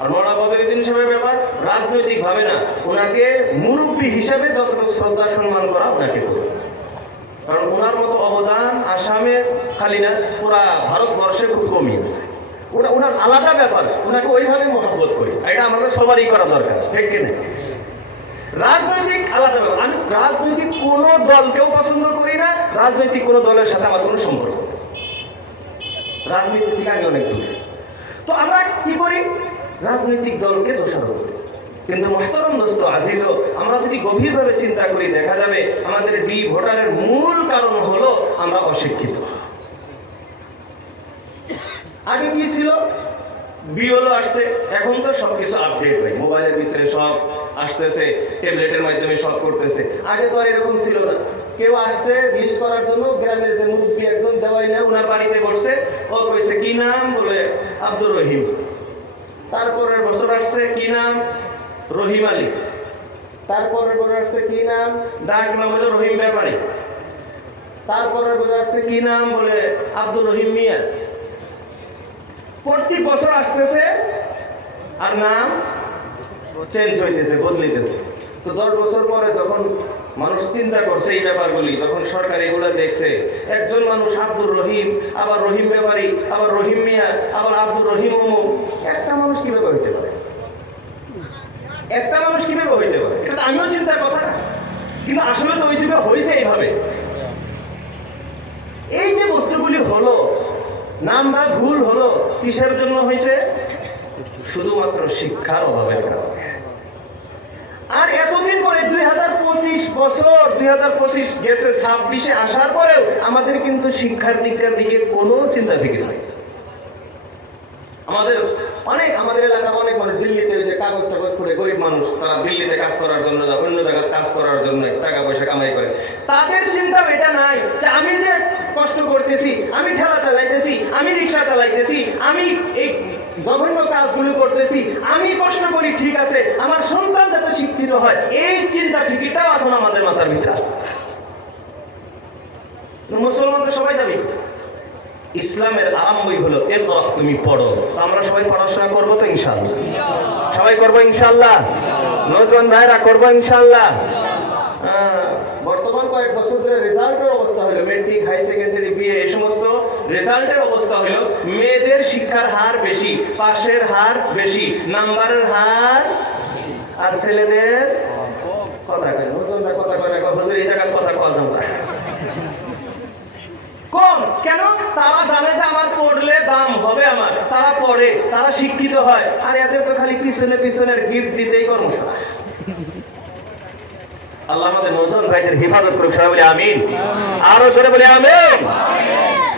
আর মৌলানা বদরুদ্দীন সাহেবের ব্যাপার রাজনৈতিক ভাবে না, ওনাকে মুরব্বী হিসাবে যতটুকু শ্রদ্ধা সম্মান করা ওনাকে করো। কারণ ওনার মতো অবদান আসামে খালি না, পুরা ভারতবর্ষে খুব কমই আছে। ওনার আলাদা ব্যাপার, ওনাকে ওইভাবে মহব্বত করি, এটা আমাদের সবারই করা দরকার, ঠিক কিনা? রাজনৈতিক আলাদা ব্যাপার। আমি রাজনৈতিক কোনো দলকেও পছন্দ করি না, রাজনৈতিক কোনো দলের সাথে আমার কোনো সম্পর্ক, রাজনীতি থেকে আমি অনেক দূরে। তো আমরা কি করি? রাজনৈতিক দলকে দোষারোপ করি। কিন্তু মুহতারাম দোস্ত আজিজ, আমরা যদি গভীরভাবে চিন্তা করি দেখা যাবে আমাদের ডি ভোটারের মূল কারণ হলো আমরা অশিক্ষিত। আগে কি ছিল? বিওলো আসছে, এখন তো সবকিছু আপডেট হয়, মোবাইলের ভিতরে সব আসতেছে, ট্যাবলেটের মাধ্যমে সব করতেছে। আগে তো আর এরকম ছিল না। কেউ আসছে লিস্ট করার জন্য, গ্রামের যে মুরব্বী একজন দেওয়াই না, ওনার বাড়িতে বসছে, ও কইছে কি নাম, বলে আব্দুর রহিম। তারপরের বছর আসছে কি নাম, রহিম আলী। তারপরের বছর আসছে কি নাম, ডাক নাম হলো রহিম ব্যাপারী। তারপরের বছর আসছে কি নাম, বলে আব্দুর রহিম মিয়া। প্রতি বছর আসতেছে আর নাম চেঞ্জ হইতেছে, বদলিতেছে। তো 10 বছর পরে যখন মানুষ চিন্তা করছে এই ব্যাপারগুলি, যখন সরকার এগুলো দেখছে, একজন মানুষ আব্দুর রহিম, আবার রহিম ব্যাপারী, আবার রহিম মিয়া, আবার আব্দুর রহিম অমুক, একটা মানুষ কিভাবে হইতে পারে? একটা মানুষ কিভাবে হইতে পারে? এটা তো আমিও চিন্তার কথা, কিন্তু আসলে তো ওই যুগে হয়েছে এইভাবে। এই যে বস্তুগুলি হলো, নামটা ভুল হলো, কিসের জন্য হয়েছে? শুধুমাত্র শিক্ষার অভাবের কারণে। আর এতদিন পরে 2025 বছর, 2025 গেছে, 26-এ আসার পরেও আমাদের কিন্তু শিক্ষার দিকটার দিকে কোনো চিন্তা ফিকির নেই। আমাদের এলাকার অনেক মানে দিল্লিতে যে কাগজ করে গরিব মানুষ, তারা দিল্লিতে কাজ করার জন্য, অন্য জায়গায় কাজ করার জন্য টাকা পয়সা কামাই করে। তাদের চিন্তা এটা নাই যে আমি যে কষ্ট করতেছি, আমি ঠেলা চালাইতেছি, আমি রিক্সা চালাইতেছি, আমি এই জঘন্য কাজগুলো করতেছি, আমি কষ্ট করি, ঠিক আছে, আমার সন্তান যাতে শিক্ষিত হয়, এই চিন্তা ফিকিরটাও এখন আমাদের মাথার ভিতরে। মুসলমানরা সবাই যাবে, ইসলামের আরম্ভই হলো এরপর তুমি পড়ো। আমরা সবাই পড়াশোনা করবো তো ইনশাআল্লাহ, সবাই করবো ইনশাআল্লাহ, নজন ভাইরা করবো ইনশাআল্লাহ। বর্তমান কয়েক বছর ধরে রেজাল্টের অবস্থা হলো, মেট্রিক, হাই সেকেন্ডারি, বিএ, এই সমস্ত রেজাল্টের অবস্থা হলো মেয়েদের শিক্ষার হার বেশি, পাশের হার বেশি, নাম্বারের হার, আর ছেলেদের কথা কয় নজনরা কথা কয় না, এই জায়গার কথা কয় না কম। কেন? তারা জানে যে আমার পড়লে দাম হবে, আমার তারা পড়ে, তারা শিক্ষিত হয়। আর এদের তো খালি পিছনের গিফট দিতেই কর্মশালা। আল্লাহ আমাদের নজর ভাইদের হেফাজত করুক, সবাই বলে আমিন, আরো জোরে বলে আমিন।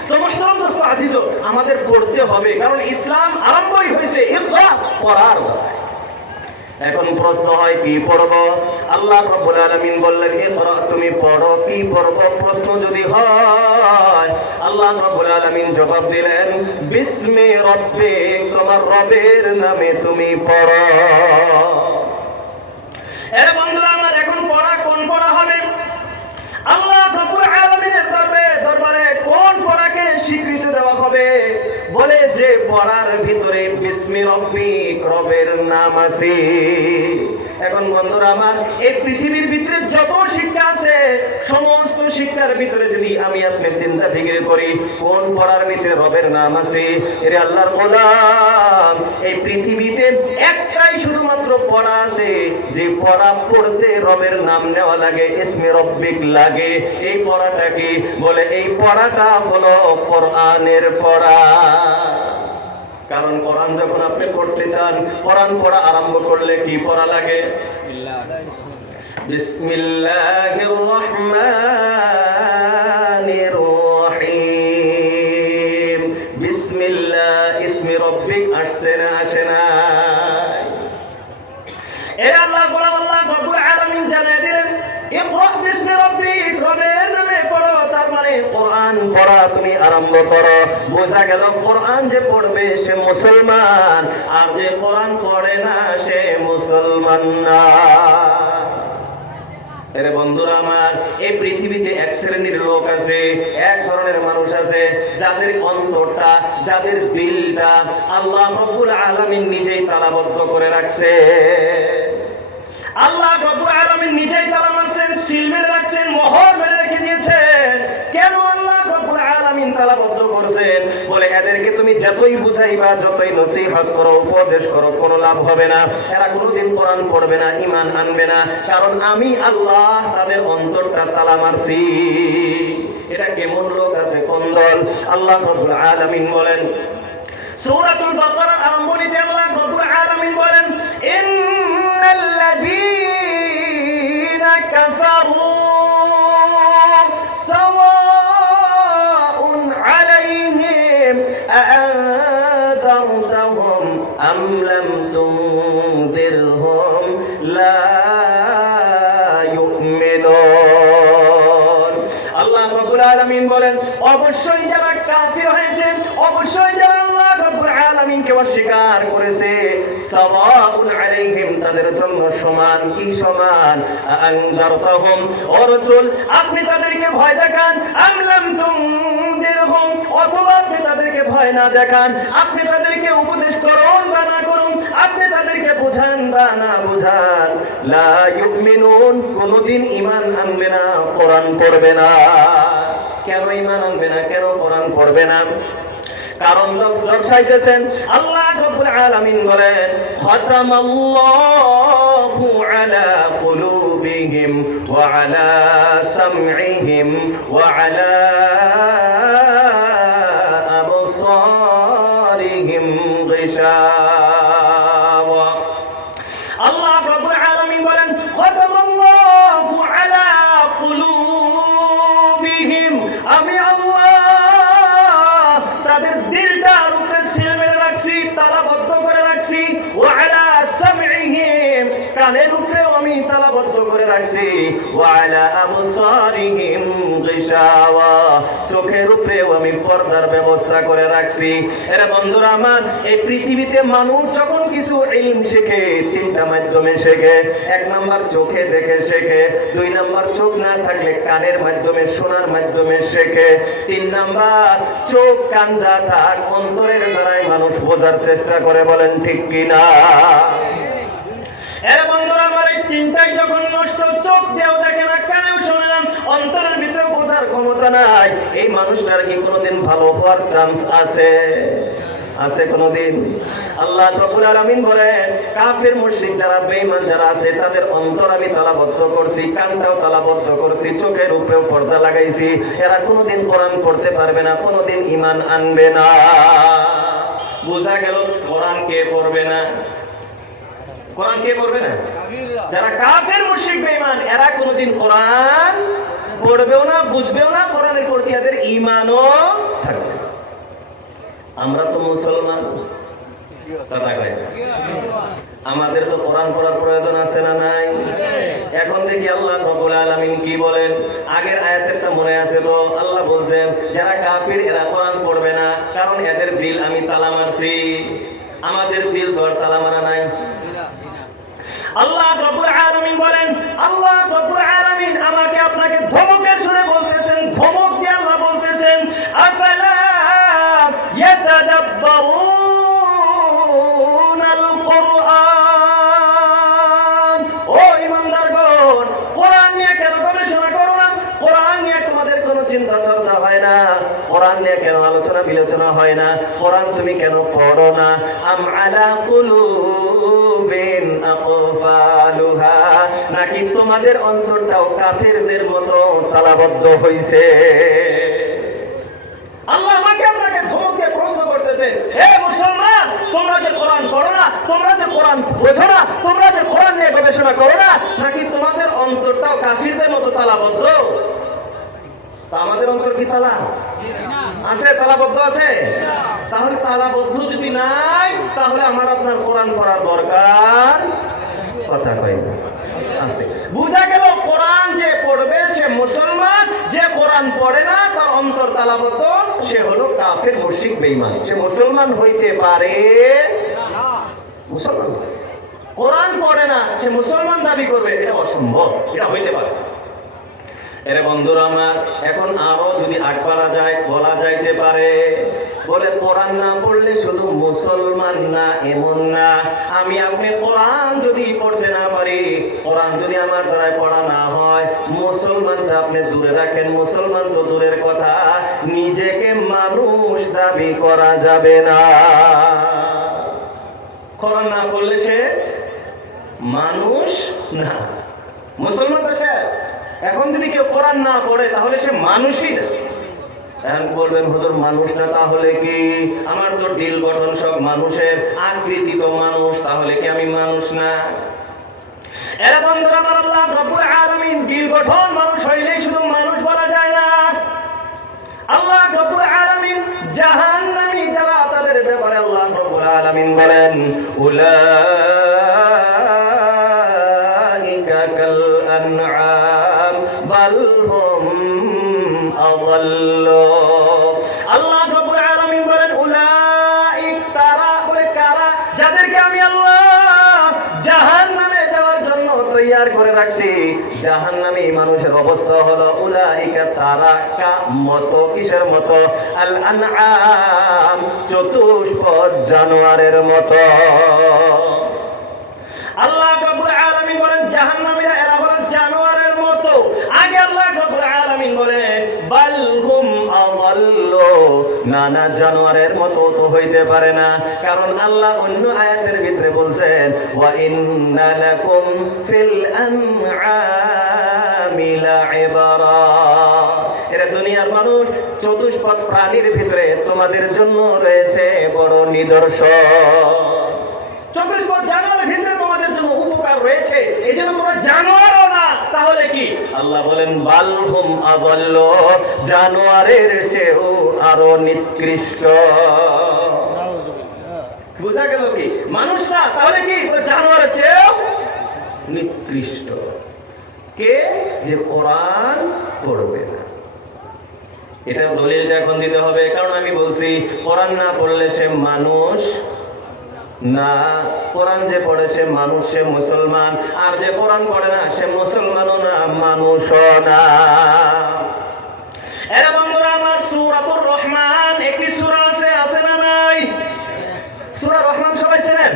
তো মুহতারাম দোস্ত আজিজ, আমাদের পড়তে হবে, কারণ ইসলাম আরম্ভই হয়েছে ইকরা, পড়ার দ্বারা। এখন প্রশ্ন হয় কি পড়বো? আল্লাহ রাব্বুল আলামিন বললেন ইকরা, তুমি পড়ো, কি পড়বো? প্রশ্ন যদি হয়, আল্লাহ রাব্বুল আলামিন জবাব দিলেন বিসমি রাব্বিক, তোমার রবের নামে তুমি পড়ো। এর বন্ধুরা, আমরা এখন পড়া কোন পড়া হবে? আল্লাহ রাব্বুল যে পড়ার ভিতরে বিসমি রব্বিক, রবের নাম আছে। এখন বন্ধুরা আমার, এই পৃথিবীর ভিতরে যত শিক্ষা আছে, সমস্ত শিক্ষার ভিতরে যদি আমি আপনি চিন্তা ফিকির করি, কোন পড়ার ভিতরে রবের নাম আছে? এরে আল্লাহর গোলাম, এই পৃথিবীতে একটাই শুধুমাত্র পড়া আছে, যে পড়া পড়তে রবের নাম নেওয়া লাগে, ইসমে রব্বিক লাগে। এই পড়াটা কি? বলে এই পড়াটা হলো কোরআনের পড়া। কারণ কোরআন যখন আপনি পড়তে চান, কোরআন পড়া আরম্ভ করলে কি পড়া লাগে? বিসমিল্লাহির রহমানির রহিম। বিসমিল্লাহ, ইসমে রব্বিক আসছে না আসে না? এ আল্লাহ গোলাম, আল্লাহ রব্বুল আলামিন জানিয়ে দিলেন, ইকরা বিসমি রব্বিক, রবের নামে পড়ো। তার মানে কোরআন পড়া তুমি আরম্ভ করো। বোঝা গেল কোরআন যে পড়বে সে মুসলমান, আর যে কোরআন পড়ে না সে মুসলমান না। এরে বন্ধুরা আমার, এই পৃথিবীতে এক শ্রেণীর লোক আছে, এক ধরনের মানুষ আছে, যাদের অন্তরটা, যাদের দিলটা আল্লাহ রব্বুল আলামিন নিজেই তালাবদ্ধ করে রাখছে। আল্লাহ রব্বুল আলামিন নিজেই তালা মারছেন, সিল মেরে রাখছেন, মোহর মেরে রেখে দিয়েছেন। কেন আল্লাহ রব্বুল আলামিন তালাবদ্ধ করছেন? বলে এদেরকে তুমি যতই বুঝাইবা, যতই নসিহত করো, উপদেশ করো, কোনো লাভ হবে না। এরা কোনোদিন কোরআন পড়বে না, ঈমান আনবে না, কারণ আমি আল্লাহ তাদের অন্তরটা তালা মারছি। এটা কেমন লোক আছে, কোন দল? আল্লাহ রব্বুল আলামিন বলেন, সূরাতুল বাকারা আরম্ভণীতে আল্লাহ রব্বুল আলামিন বলেন, ইন্নাল্লাযীনা কাফারু সাওয়াউন আলাইহিম আআযারতাহুম আম লাম তুনযিরহুম লা ইউমিনুন। আল্লাহ রব্বুল আলামিন বলেন, অবশ্যই যারা কাফির হয়েছে, অবশ্যই যারা আল্লাহ রব্বুল আলামিনকে অস্বীকার করেছে, সাওয়াউন আলাইহিম, তাদের জন্য সমান। কি সমান? আনজারতাহুম, ও রাসূল আপনি তাদেরকে ভয় দেখান, আম লাম তুনযিরহুম, অথবা আপনি তাদেরকে ভয় না দেখান, আপনি তাদেরকে উপদেশ করুন বা না করুন, আপনি তাদেরকে বোঝান বা না বোঝান, লা ইউমিনুন, কোনদিন ঈমান আনবে না, কোরআন পড়বে না। কেন ঈমান আনবে না? কেন কোরআন পড়বে না? কারণ দর্শাইতেছেন আল্লাহ রাব্বুল আলামিন বলেন, খাতামাল্লাহু আলা কুলুবিহিম ওয়া আলা সামঈহিম ওয়া আলা আবসারিহিম গিশাওয়া। আল্লাহ রাব্বুল আলামিন বলেন, খাতামাল্লাহু আলা কুলুবিহিম, আমি আল্লাহ তাদের দিলটার উপরে সিল মেরে রাখছি, তালাবদ্ধ করে রাখছি। ওয়া আলা সামঈহিম, কানের উপরেও আমি তালাবদ্ধ করে রাখছি। ওয়া আলা আবসারিহিম গিশাওয়া, চোখের উপরেও আমি পর্দার ব্যবস্থা করে রাখছি। এরে বন্ধুরা আমার, এই পৃথিবীতে মানুষ যখন কিছু ইলম শেখে, তিনটা মাধ্যমে শেখে। এক নাম্বার চোখে দেখে শেখে, দুই নাম্বার চোখ না থাকলে কানের মাধ্যমে, শোনার মাধ্যমে শেখে, তিন নাম্বার চোখ কান যা থাক অন্তরের দ্বারাই মানুষ বোঝার চেষ্টা করে। বলেন ঠিক কিনা? এর বন্ধুরা আমার, এই তিনটাই যখন নষ্ট, চোখ দিয়েও দেখে না, কানেও শোনে না, অন্তরের ভিতরে বোঝার ক্ষমতা নাই, এই মানুষটার কি কোনোদিন ভালো হওয়ার চান্স আছে? আছে কোনোদিন? আল্লাহ রাব্বুল আলামিন বলেন, কাফির মুশরিক যারা, বেঈমান যারা আছে, তাদের অন্তর আমি তালাবদ্ধ করছি, কানটাও তালাবদ্ধ করছি, চোখের উপরেও পর্দা লাগাইছি। এরা কোনোদিন কোরআন পড়তে পারবে না, কোনোদিন ঈমান আনবে না। বোঝা গেল কোরআন কে পড়বে না? কোরআন কে পড়বে না? যারা কাফের মুশরিক বেঈমান, এরা কোনোদিন কোরআন পড়বেও না, বুঝবেও না, কোরআনের প্রতি এদের ঈমানও থাকবে না। আমরা তো মুসলমান, আমাদের তো কোরআন পড়ার প্রয়োজন আছে না নাই? এখন দেখি আল্লাহ রাব্বুল আলামিন কি বলেন। আগের আয়াতেরটা মনে আছে তো? আল্লাহ বলছেন যারা কাফির এরা কোরআন পড়বে না, কারণ এদের দিল আমি তালা মারছি। আমাদের দিল তো আর তালা মারা নাই। আল্লাহ রাব্বুল আলামিন বলেন, আল্লাহ রাব্বুল আলামিন আমাকে আপনাকে ধমকের সুরে বলতেছেন, ধমক দিয়ে আল্লাহ বলতেছেন, আফালা ইয়াতাদাব্বারুনা চিন্তা চর্চা হয় না? কোরআন নিয়ে কেন আলোচনা বিলোচনা হয় না? কোরআন তুমি কেন পড়ো না? আম আলা কুলুবিন আকফালুহা, নাকি তোমাদের অন্তরটাও কাফিরদের মতো তালাবদ্ধ হইছে? আল্লাহ আমাকে আপনাকে ধমক দিয়ে প্রশ্ন করতেছে, হে মুসলমান, তোমরা যে কোরআন পড়ো না, তোমরা যে কোরআন বোঝো না, তোমরা যে কোরআন নিয়ে গবেষণা করো না, নাকি তোমাদের অন্তরটাও কাফিরদের মতো তালাবদ্ধ? তা আমাদের অন্তর কি তালা আছে? তালাবদ্ধ আছে? তাহলে তালাবদ্ধ যদি নাই, তাহলে আমার আপনার কোরআন পড়ার দরকার কথা কই না আছে। বুঝা গেল কোরআন যে পড়বে সে মুসলমান, যে কোরআন পড়ে না তার অন্তর তালাবদ্ধ, সে হলো কাফের, মুশরিক, বেঈমান। সে মুসলমান হইতে পারে না। মুসলমান কোরআন পড়ে না, সে মুসলমান দাবি করবে, এটা অসম্ভব, এটা হইতে পারে। এর বন্ধুরা আমার, এখন আরো যদি আগ বাড়া যায়, বলা যাইতে পারে, বলে কোরআন না পড়লে শুধু মুসলমান না, এমন না। আমি আপনি কোরআন যদি পড়তে না পারি, কোরআন যদি আমার দ্বারা পড়া না হয়, মুসলমানটা আপনি দূরে রাখেন, মুসলমান তো দূরের কথা, নিজেকে মানুষ দাবি করা যাবে না। কোরআন না পড়লে সে মানুষ না, মুসলমান তো সে। এখন যদি কেউ কোরআন না পড়ে তাহলে সে মানুষই না। এখন বলবেন হুজুর মানুষ না তাহলে কি? আমার তো দিল গঠন সব মানুষের, আকৃতি তো মানুষ, তাহলে কি আমি মানুষ না? এর বন্ধুরা আমার, আল্লাহ রব্বুল আলামিন দিল গঠন মানুষ হইলেই শুধু মানুষ বলা যায় না। আল্লাহ রব্বুল আলামিন জাহান্নামী যারা তাদের ব্যাপারে আল্লাহ রব্বুল আলামিন বলেন, উলাইকা কাল আনআম বাল হুম আযাল্লু। আল্লাহ রাব্বুল আলামিন বলেন উলাইক, তারা, বলে কারা? যাদেরকে আমি আল্লাহ জাহান্নামে যাওয়ার জন্য তৈয়ার করে রাখছি। জাহান্নামী মানুষের অবস্থা হলো উলাইকা, তারা কা মতো, কিসের মতো? আল আনআম, চতুষ্পদ জানোয়ারের মতো। আল্লাহ রাব্বুল আলামিন বলেন জাহান্নামীরা এরা হলো জানোয়ারের মতো। আগে আল্লাহ রাব্বুল আলামিন বলেন বাল হুম আযাল্লু, নানা জানোয়ারের মতো তো হইতে পারে না, কারণ আল্লাহ অন্য আয়াতের ভিতরে বলছেন ওয়া ইন্না লাকুম ফিল আনআমি লাইবরা। এরা দুনিয়ার মানুষ, চতুষ্পদ প্রাণীর ভিতরে তোমাদের জন্য রয়েছে বড় নিদর্শন। চতুষ্পদ জানোয়ারের ভিতরে তোমাদের জন্য উপকার রয়েছে, এই জন্য তোমরা জানোয়ারও না, তাহলে কি? আল্লাহ বলেন বাল হুম আযাল্লু, জানোয়ারের চেয়েও আরো নিকৃষ্ট। বুঝা গেল কি? মানুষ না, তাহলে কি? জানোয়ারের চেয়েও নিকৃষ্ট। কে? যে কোরআন পড়বে না। এটা দলিলটা এখন দিতে হবে, কারণ আমি বলছি কোরআন না পড়লে সে মানুষ না। কোরআন যে পড়ে সে মানুষ, সে মুসলমান। আর যে কোরআন পড়ে না সে মুসলমানও না, মানুষও না। এর বন্ধুরা আমার, সূরাতুর রহমান একটি সূরা আছে, আছে না নাই? সূরা রহমান সবাই চেনেন?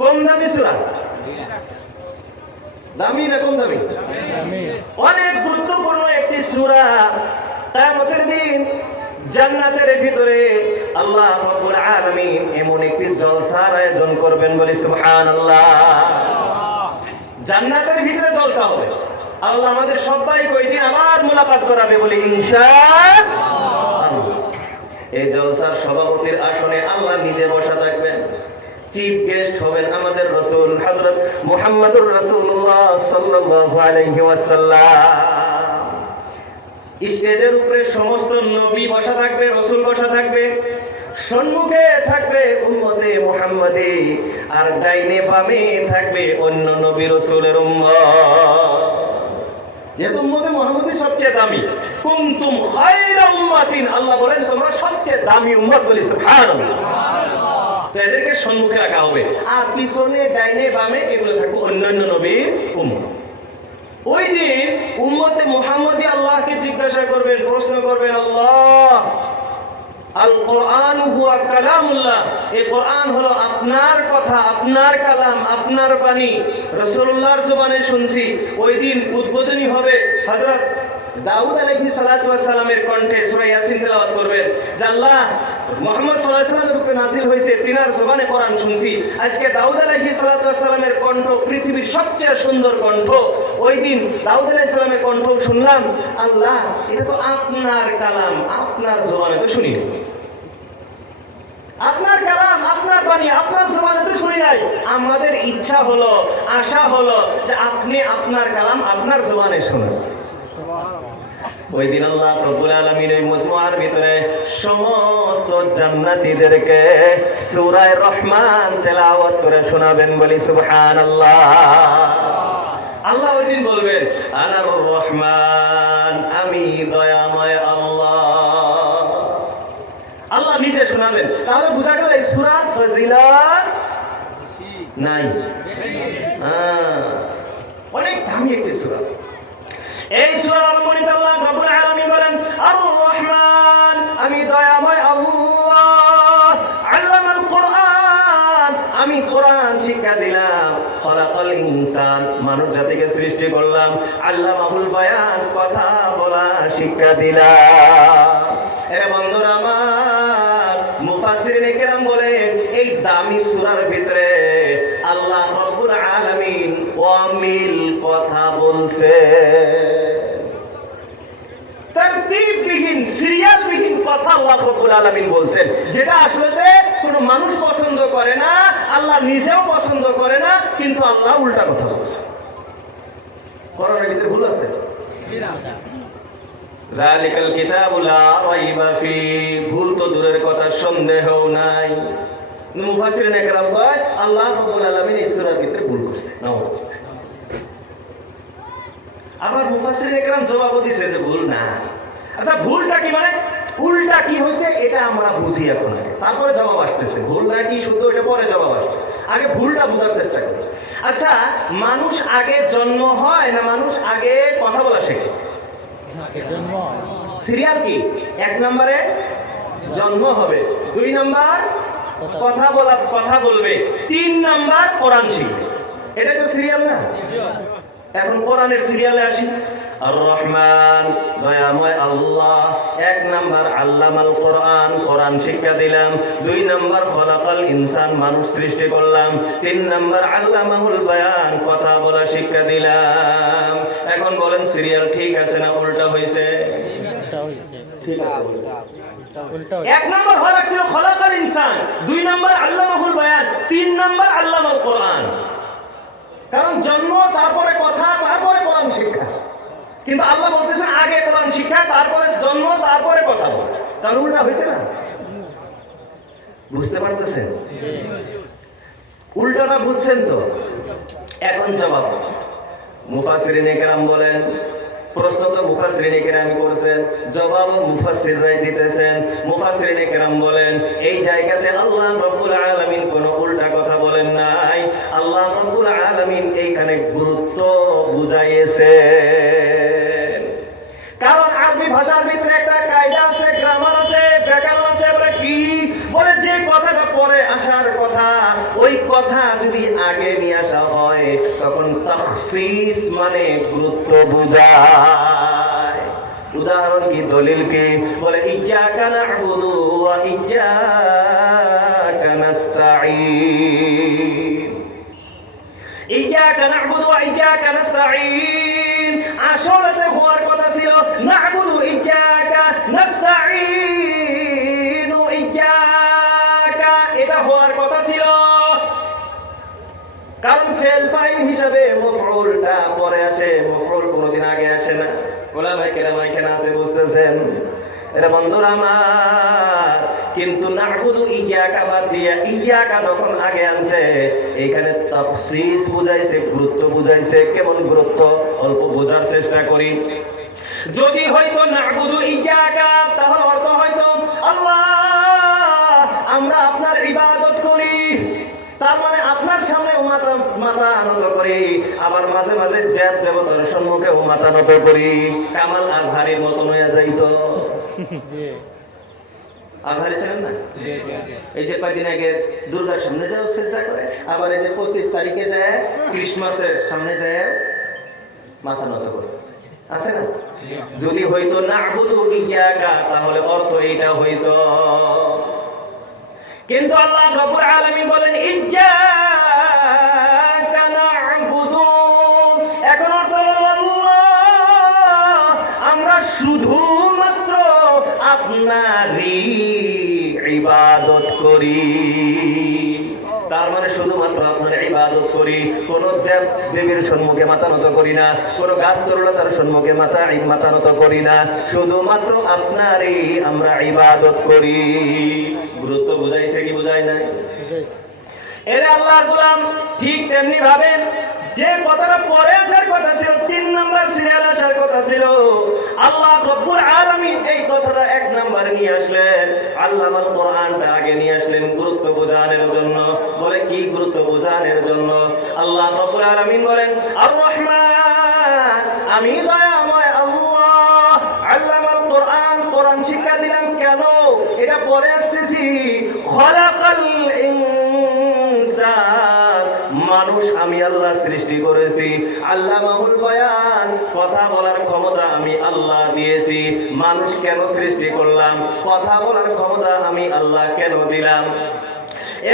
কম দামি সূরা? দামি না কম দামি? অনেক গুরুত্বপূর্ণ একটি সূরা। কিয়ামতের দিন জান্নাতের ভিতরে আল্লাহ রাব্বুল আলামিন এমন একটি জলসার আয়োজন করবেন, বলি সুবহানাল্লাহ। জান্নাতের ভিতরে জলসা হবে। আল্লাহ আমাদের সবাইকে ওই দিন আবার মুলাকাত করাবে, বলি ইনশাআল্লাহ। এই জলসার সভাপতির আসনে আল্লাহ নিজে বসা থাকবেন। চিফ গেস্ট হবেন আমাদের রাসূল হযরত মুহাম্মদুর রাসূলুল্লাহ সাল্লাল্লাহু আলাইহি ওয়াসাল্লাম। স্টেজের উপরে সমস্ত নবী বসা থাকবে, রাসূল বসা থাকবে, সম্মুখে থাকবে উম্মতে মুহাম্মাদি, আর ডাইনে বামে থাকবে অন্য নবী রাসূলের উম্মত। যেহেতু উম্মতে মুহাম্মাদি সবচেয়ে দামি, কুনতুম খায়রা উম্মাতিন, আল্লাহ বলেন তোমরা সবচেয়ে দামি উম্মত, বলি সুবহানাল্লাহ। এদেরকে সম্মুখে রাখা হবে, আর পিছনে ডাইনে বামে এগুলো থাকবে অন্যান্য নবীর উম্মত। ওই দিন উম্মতে মুহাম্মাদি আল্লাহকে জিজ্ঞাসা করবেন, প্রশ্ন করবেন, আল্লাহ আল কোরআন হুয়া কালামুল্লাহ, এই কোরআন হলো আপনার কথা, আপনার কালাম, আপনার বাণী। রাসূলুল্লাহর জবানে শুনছি। ওই দিন উদ্বোধনী হবে, হযরত দাউদ আলাইহিস সালাতু ওয়াস সালামের কণ্ঠে সূরা ইয়াসিন তেলাওয়াত করবেন। যে আল্লাহ মুহাম্মদ সাল্লাল্লাহু আলাইহি ওয়াসাল্লামের উপরে নাযিল হয়েছে, তিনার জবানে কোরআন শুনছি। আজকে দাউদ আলাইহিস সালাতু ওয়াস সালামের কণ্ঠ পৃথিবীর সবচেয়ে সুন্দর কণ্ঠ। ওই দিন দাউদ আলাইহিস সালামের কণ্ঠ শুনলাম। আল্লাহ, এটা তো আপনার কালাম, আপনার জবানে তো শুনি নাই। আপনার কালাম, আপনার বাণী, আপনার জবানে তো শুনি নাই। আমাদের ইচ্ছা হলো, আশা হলো যে আপনি আপনার কালাম আপনার জবানে শুনুন। ওই দিন আল্লাহ রব্বুল আলামিন এই মজমুআর ভিতরে সমস্ত জান্নাতীদেরকে সূরা রহমান তেলাওয়াত করে শোনাবেন, বলি সুবহানাল্লাহ। আল্লাহ ওই দিন বলবেন, আনার রহমান, আমি দয়াময় আল্লাহ। আল্লাহ নিজে শোনাবেন। তাহলে বোঝা গেল এই সূরার ফজিলত নাই, অনেক দামি একটি সূরা। এই সূরার আলমনিতে আল্লাহ রাব্বুল আলামিন বলেন, আর রহমান, আমি দয়াময় আল্লাহ, আল্লামাল কোরআন, আমি কোরআন শিক্ষা দিলাম, খলাকাল ইনসান, মানব জাতিকে সৃষ্টি করলাম, আল্লামাহুল বায়ান, কথা বলা শিক্ষা দিলাম। এ বন্ধুরা আমার, মুফাসসিরিনে কেরাম বলেন এই দামি সূরার ভিতরে আল্লাহ রাব্বুল আলামিন ওয়ামিল কথা বলছে, তরতিববিহীন, সিরিয়ালবিহীন কথা আল্লাহ রাব্বুল আলামিন বলছেন, যেটা আসলে কোনো মানুষ পছন্দ করে না, আল্লাহ নিজেও পছন্দ করে না, কিন্তু আল্লাহ উল্টা কথা বলছে। কোরআনের ভিতরে ভুল আছে? যালিকাল কিতাবু লা রাইবা ফি, ভুল তো দূরের কথা, সন্দেহও নাই। মুফাসসিরিনে কেরাম বলেন আল্লাহ রাব্বুল আলামিন এই সূরার ভিতরে ভুল করছে। আবার মুফাসসিরিনে কেরাম জবাব দিয়েছে যে ভুল না। আচ্ছা, ভুলটা কি, মানে উল্টা কি হয়েছে এটা আমরা বুঝি এখন, তারপরে জবাব আসতেছে। ভুল না কি শুদ্ধ এটা পরে জবাব আসবে, আগে ভুলটা বোঝার চেষ্টা করি। আচ্ছা, মানুষ আগে জন্ম হয় না মানুষ আগে কথা বলা শেখে? সিরিয়াল কি, 1 নম্বরে জন্ম হবে, 2 নম্বর কথা বলবে, 3 নম্বর কোরআন শিখবে। এটা তো সিরিয়াল না? এখন কোরআনের সিরিয়ালে আসি। আর রহমান, দয়াময় আল্লাহ, 1 নম্বর আল্লামাল কোরআন, কোরআন শিক্ষা দিলাম। 2 নম্বর খলাকাল ইনসান, মানুষ সৃষ্টি করলাম। 3 নম্বর আল্লামাহুল বায়ান, কথা বলা শিক্ষা দিলাম। এখন বলেন সিরিয়াল ঠিক আছে না উল্টা হয়েছে? ঠিক আছে। 1 নম্বর হওয়া ছিল খলাকাল ইনসান, 2 নম্বর আল্লামাহুল বায়ান, 3 নম্বর আল্লামাল কোরআন। কারণ জন্ম, তারপরে কথা, তারপরে কোরআন শিক্ষা। কিন্তু আল্লাহ বলতেছেন আগে কোরআন শিক্ষা, তারপরে জন্ম, তারপরে কথা বলা। তার উল্টা হয়েছে না? বুঝতে পারতেছেন? উল্টাটা বুঝছেন তো? এখন জবাব। মুফাসসিরিনে কেরাম বলেন, প্রশ্ন তো মুফাসসিরিনে কেরাম করছেন, জবাব মুফাসসিররাই দিতেছেন। মুফাসসিরিনে কেরাম বলেন এই জায়গাতে আল্লাহ রাব্বুল আলামিন কোনো উল্টা কথা বলেন নাই, আল্লাহ রাব্বুল আলামিন এইখানে গুরুত্ব বুঝাইয়েছে। কারণ আরবি ভাষার ভিতরে একটা কায়দা আছে, গ্রামার আছে, ব্যাকরণ আছে। বলে কি? বলে যে কথাটা পরে আসার কথা, ওই কথা যদি আগে নিয়ে আসা হয় তখন তাখসিস মানে গুরুত্ব বোঝায়। উদাহরণ কি, দলিল কি? বলে ইয়্যাকা না'বুদু ওয়া ইয়্যাকা নাস্তাঈন, ইয়্যাকা না'বুদু ওয়া ইয়্যাকা নাস্তাঈন। আসলে হওয়ার কথা ছিল না'বুদু ইয়্যাকা নাস্তাঈন ইয়্যাকা, এটা হওয়ার কথা ছিল। কারণ ফেল ফাইল হিসাবে মফউলটা পরে আসে, মফউল কোনোদিন আগে আসে না। ওলামায়ে কেরাম এখানে আছে, বুঝতেছেন? এটা বন্ধুরা আমার, কিন্তু না'বুদু ইয়্যাকা বাদ দিয়া ইয়্যাকা যখন আগে আনছে, এখানে তাফসিস বুঝাইছে, গুরুত্ব বুঝাইছে। কেমন গুরুত্ব? অল্প বোঝার চেষ্টা করি। যদি হয়তো না'বুদু ইয়্যাকা, তাহলে অর্থ হয়তো আল্লাহ আমরা আপনার ইবাদত করি, তার মানে আপনার সামনে মাথা নত করি, আবার মাঝে মাঝে দেব দেবতার সম্মুখে মাথা নত করি। কামাল আজহারির মতন হয়ে যাইতো। আজহারে ছিলেন না? এই যে কয়েকদিন আগে দুর্গার সামনে যায় চেষ্টা করে, আবার এই যে 25 তারিখে যায় ক্রিসমাসের সামনে যায় মাথা নত করে আছে না? যদি হইতো না'বুদু ইয়াকা তাহলে অর্থ এইটা হইতো, কিন্তু আল্লাহ রাব্বুল আলামিন বলেন ইয়্যাকা না'বুদু, এখন অর্থ আল্লাহ আমরা শুধুমাত্র আপনারই ইবাদত করি। তার মানে শুধুমাত্র আপনার ইবাদত করি, কোন দেব দেবীর সম্মুখে মাথা নত করি না, কোন গাছ তরুলতার সম্মুখে মাথা নত করি না, শুধুমাত্র আপনারই আমরা ইবাদত করি। গুরুত্ব বুঝাইছে কি বুঝায় নাই? এরে আল্লাহর গোলাম, ঠিক তেমনি ভাবে যে কথাটা পরে আসার কথা ছিল, 3 নাম্বার সিরিয়াল আসার কথা ছিল, আল্লাহ রাব্বুল আলামিন এই কথাটা 1 নাম্বার নিয়ে আসলেন। আল্লামাল কোরআনটা আগে নিয়ে আসলেন গুরুত্ব বোঝানোর জন্য। বলে কি গুরুত্ব বোঝানোর জন্য? আল্লাহ রাব্বুল আলামিন বলেন আর রহমান, আমি দয়াময় আল্লাহ আল্লামাল কোরআন, কোরআন শিক্ষা দিলাম। কেন? এটা পরে আসতেছি। খলাকাল ইনসান, মানুষ আমি আল্লাহ সৃষ্টি করেছি। আল্লামাহুল বয়ান, কথা বলার ক্ষমতা আমি আল্লাহ দিয়েছি। মানুষ কেন সৃষ্টি করলাম? কথা বলার ক্ষমতা আমি আল্লাহ কেন দিলাম?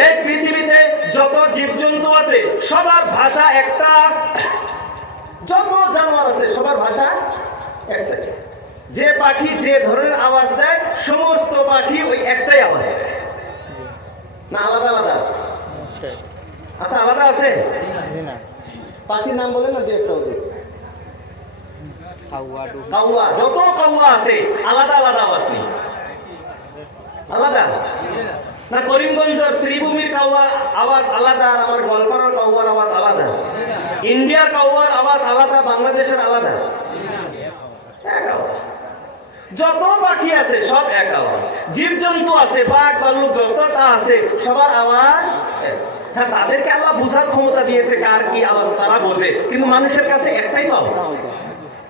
এই পৃথিবীতে যত জীবজন্তু আছে সবার ভাষা একটা, যত জানোয়ার আছে সবার ভাষা একটাই। যে পাখি যে ধরনের আওয়াজ দেয় সমস্ত পাখি ওই একটাই আওয়াজ দেয় না? আলাদা আলাদা আছে? আচ্ছা, আলাদা আছে? পাখির নাম বলে না, একটা কাউয়া, যত কাউয়া আছে আলাদা আলাদা আওয়াজ নেই? আলাদা না? করিমগঞ্জের শ্রীভূমির কাউয়ার আওয়াজ আলাদা, আর আমার গোয়ালপাড়ার কাউয়ার আওয়াজ আলাদা, ইন্ডিয়ার কাউয়ার আওয়াজ আলাদা, বাংলাদেশের আলাদা, এক আওয়াজ। যত পাখি আছে সব এক আওয়াজ। জীবজন্তু আছে, বাঘ ভাল্লুক যত তা আছে সবার আওয়াজ। হ্যাঁ, তাদেরকে আল্লাহ বুঝার ক্ষমতা দিয়েছে কার কি আওয়াজ তারা বোঝে, কিন্তু মানুষের কাছে একটাই তো আওয়াজ।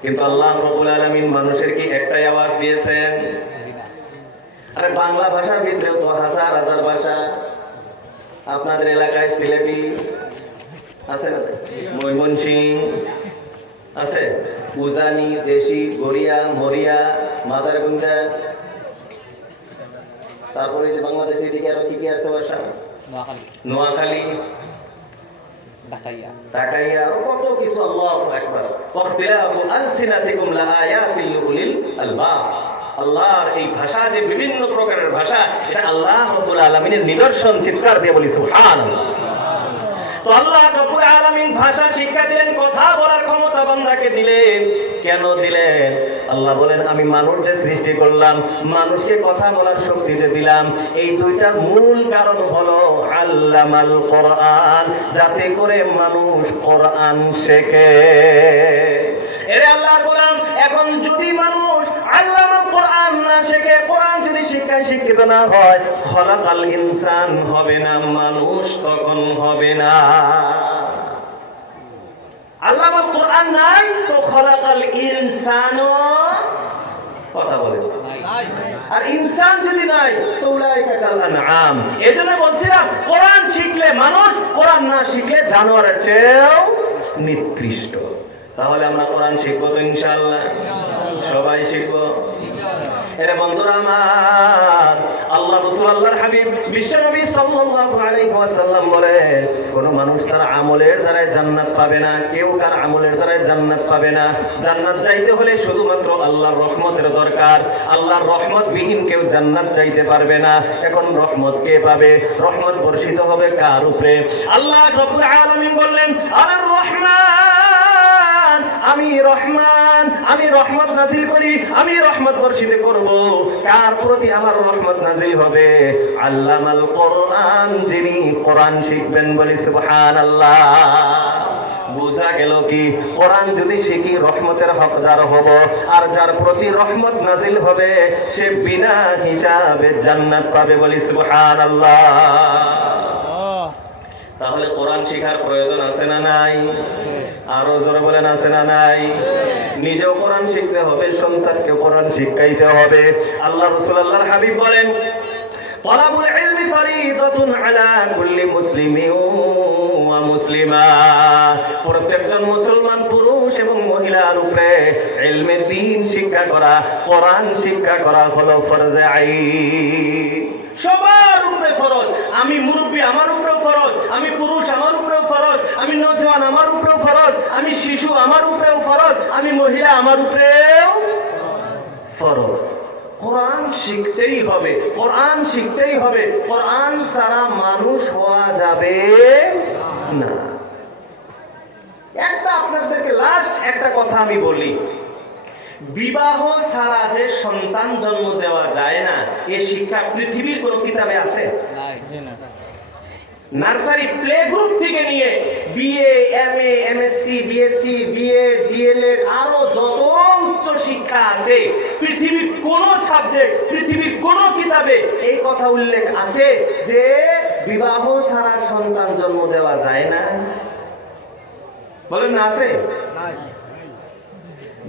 কিন্তু আল্লাহ রাব্বুল আলামিন মানুষের কি একটাই আওয়াজ দিয়েছেন? আরে বাংলা ভাষার ভিতরেও তো হাজার হাজার ভাষা। আপনাদের এলাকায় সিলেটি আছে না? ময়মনসিং আছে, উজানি, দেশি, গড়িয়া, মরিয়া, মাদারগঞ্জা, তারপরে যে বাংলাদেশের দিকে আরো কি কি আছে ভাষা? নোয়াখালী, তাকাইয়া, কত কিছু। আল্লাহু আকবার। ওয়াখতিলাফু আলসিনাতিকুম লাআয়াতিল লিউলিল আলবাব। আল্লাহর এই ভাষা যে বিভিন্ন প্রকারের ভাষা, এটা আল্লাহ রাব্বুল আলামিনের নিদর্শন। চিৎকার দিয়ে বলি সুবহানাল্লাহ। তো আল্লাহ রাব্বুল আলামিন ভাষা শিক্ষা দিলেন, কথা বলার ক্ষমতা বান্দাকে দিলেন। কেন দিলেন? আল্লাহ বলেন আমি মানুষ যে সৃষ্টি করলাম, মানুষকে কথা বলার শক্তি যে দিলাম, এই দুইটার মূল কারণ হলো আল্লামাল কোরআন, যাতে করে মানুষ কোরআন শেখে। এরে আল্লাহ বলেন এখন যদি মানুষ আল্লামাল কোরআন না শেখে, কোরআন যদি শিক্ষায় শিক্ষিত না হয়, খলাকাল ইনসান হবে না, মানুষ তখন হবে না। আল্লামাল কোরআন নাই তো খলাকাল ইনসানও কথা বলে নাই। আর ইনসান যদি নাই তো উলাইকা কাল আনআম। এজন্য বলছিলাম কোরআন শিখলে মানুষ, কোরআন না শিখলে জানোয়ারের চেয়েও নিকৃষ্ট। তাহলে আমরা কোরআন শিখবো তো ইনশাআল্লাহ? সবাই শিখবো। এরে বন্ধুরা আমার, আল্লাহ রাসূল আল্লাহর হাবিব বিশ্বনবী সাল্লাল্লাহু আলাইহি ওয়াসাল্লাম বলে কোন মানুষ তার আমলের দ্বারা জান্নাত পাবে না। কেউ কার আমলের দ্বারা জান্নাত পাবে না। জান্নাত চাইতে হলে শুধুমাত্র আল্লাহর রহমতের দরকার। আল্লাহর রহমত বিহীন কেউ জান্নাত চাইতে পারবে না। এখন রহমত কে পাবে? রহমত বর্ষিত হবে কার উপরে? আল্লাহ রাব্বুল আলামিন বললেন আর রহমান, আমি রহমান, আমি রহমত নাজিল করি, আমি রহমত বর্ষিত করব। কার প্রতি আমার রহমত নাজিল হবে? আল্লামাল কোরআন, যিনি কোরআন শিখবেন। বলি সুবহানাল্লাহ। বুঝা গেল কি? কোরআন যদি শিখি রহমতের হকদার হব, আর যার প্রতি রহমত নাজিল হবে সে বিনা হিসাবে জান্নাত পাবে। বলি সুবহানাল্লাহ। তাহলে কোরআন শিখার প্রয়োজন আছে না নাই? আরো জোরে বলেন আছে না নাই? নিজেও কোরআন শিখতে হবে, সন্তানকে কোরআন শিখাইতে হবে। আল্লাহ রাসূল আল্লাহর হাবিব বলেন, তালাবুল ইলমি ফরিদাতুন আলা কুল্লি মুসলিমিন ওয়া মুসলিমা। প্রত্যেকজন মুসলমান পুরুষ এবং মহিলার উপরে ইলমে দ্বীন শিক্ষা করা, কোরআন শিক্ষা করা হলো ফরজে আইন। সবার উপরে ফরজ। আমি মুরব্বী, আমার উপরেও ফরজ। আমি পুরুষ, আমার উপরেও ফরজ। আমি নওজোয়ান, আমার উপরেও ফরজ। আমি শিশু, আমার উপরেও ফরজ। আমি মহিলা, আমার উপরেও ফরজ। কোরআন শিখতেই হবে, কোরআন শিখতেই হবে। কোরআন ছাড়া মানুষ হওয়া যাবে না। একটা আপনাদেরকে লাস্ট একটা কথা আমি বলি, বিবাহ ছাড়া যে সন্তান জন্ম দেওয়া যায় না, এ শিক্ষা পৃথিবীর কোন কিতাবে আছে? নার্সারি প্লে গ্রুপ থেকে নিয়ে BA, MA, MSc, BSc, BEd, DElEd আরো যত উচ্চ শিক্ষা আছে, পৃথিবীর কোন সাবজেক্ট, পৃথিবীর কোন কিতাবে এই কথা উল্লেখ আছে যে বিবাহ ছাড়া সন্তান জন্ম দেওয়া যায় না? বলেন না, আছে?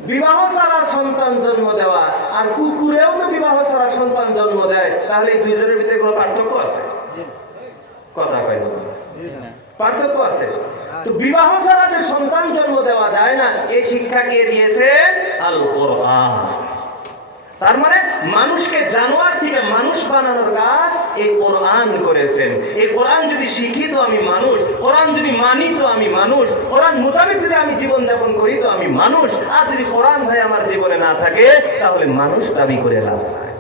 বিবাহ ছাড়া সন্তান জন্ম দেওয়া আর কুকুরেও তো বিবাহ ছাড়া সন্তান জন্ম দেয়, তাহলে এই দুইজনের ভিতরে কোনো পার্থক্য আছে? কথা কয় না, পার্থক্য আছে। তো বিবাহ ছাড়া যে সন্তান জন্ম দেওয়া যায় না, এই শিক্ষা কে দিয়েছে? আল কোরআন। তার মানে মানুষকে জানোয়ার থেকে মানুষ বানানোর কাজ এই কোরআন করেছেন। এই কোরআন যদি শিখি তো আমি মানুষ, কোরআন যদি মানি তো আমি মানুষ, কোরআন মোতাবেক যদি আমি জীবন যাপন করি তো আমি মানুষ। আর যদি কোরআন ভাই আমার জীবনে না থাকে তাহলে মানুষ দাবি করে লাভ নাই।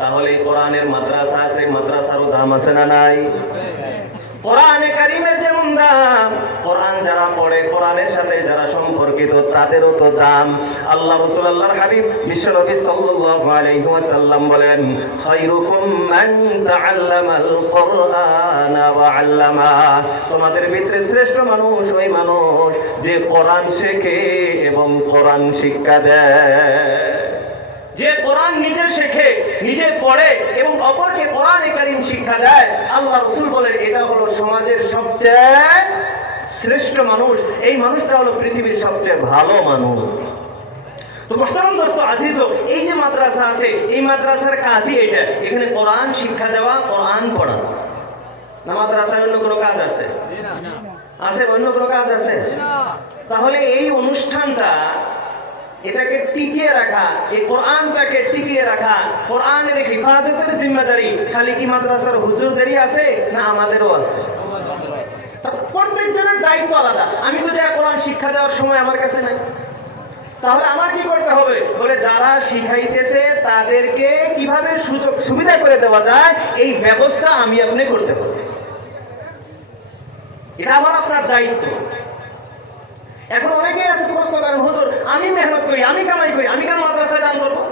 তাহলে কোরআনের মাদ্রাসা আছে, মাদ্রাসারও দাম আছে না নাই? কোরআনে কারিমের যেমন দাম, কোরআন যারা পড়ে, কোরআনের সাথে যারা সম্পর্কিত তাদেরও তো দাম। আল্লাহ রাসূল আল্লাহর হাবিব বিশ্বনবী সাল্লাল্লাহু আলাইহি ওয়াসাল্লাম বলেন, খায়রুকুম মান তাআল্লামাল কুরআনা ওয়া আল্লামা। তোমাদের ভিতরে শ্রেষ্ঠ মানুষ ওই মানুষ যে কোরআন শেখে এবং কোরআন শিক্ষা দেয়। যে কোরআন নিজে শেখে, নিজে পড়ে এবং অপরকে কোরআনে কারীম শিক্ষা দেয়। আল্লাহ রাসূল বলেন এটা হলো সমাজের সবচেয়ে শ্রেষ্ঠ মানুষ। এই মানুষটা হলো পৃথিবীর সবচেয়ে ভালো মানুষ। তো মুহতারাম দোস্ত আজিজ, এই যে মাদ্রাসা আছে, এই মাদ্রাসার কাজই এটা। এখানে কোরআন শিক্ষা দেওয়া, কোরআন পড়া। না মাদ্রাসার অন্য কোনো কাজ আছে? আছে? অন্য কোনো কাজ আছে? তাহলে এই অনুষ্ঠানটা, এটাকে টিকিয়ে রাখা, এই কোরআনটাকে টিকিয়ে রাখা, কোরআনের হিফাজতের জিম্মেদারি খালি কি মাদ্রাসার হুজুরদেরই আছে না আমাদেরও আছে? প্রত্যেকজনের দায়িত্ব আলাদা। আমি তো যা কোরআন শিক্ষা দেওয়ার সময় আমার কাছে নাই, তাহলে আমার কি করতে হবে? বলে যারা শিখাইতেছে তাদেরকে কিভাবে সুযোগ সুবিধা করে দেওয়া যায় এই ব্যবস্থা আমি আপনি করতে হবে। এটা আমার আপনার দায়িত্ব। এখন অনেকেই আছে প্রশ্ন করেন, হুজুর আমি মেহনত করি, আমি কামাই করি, আমি কেন মাদ্রাসায় দান করবো?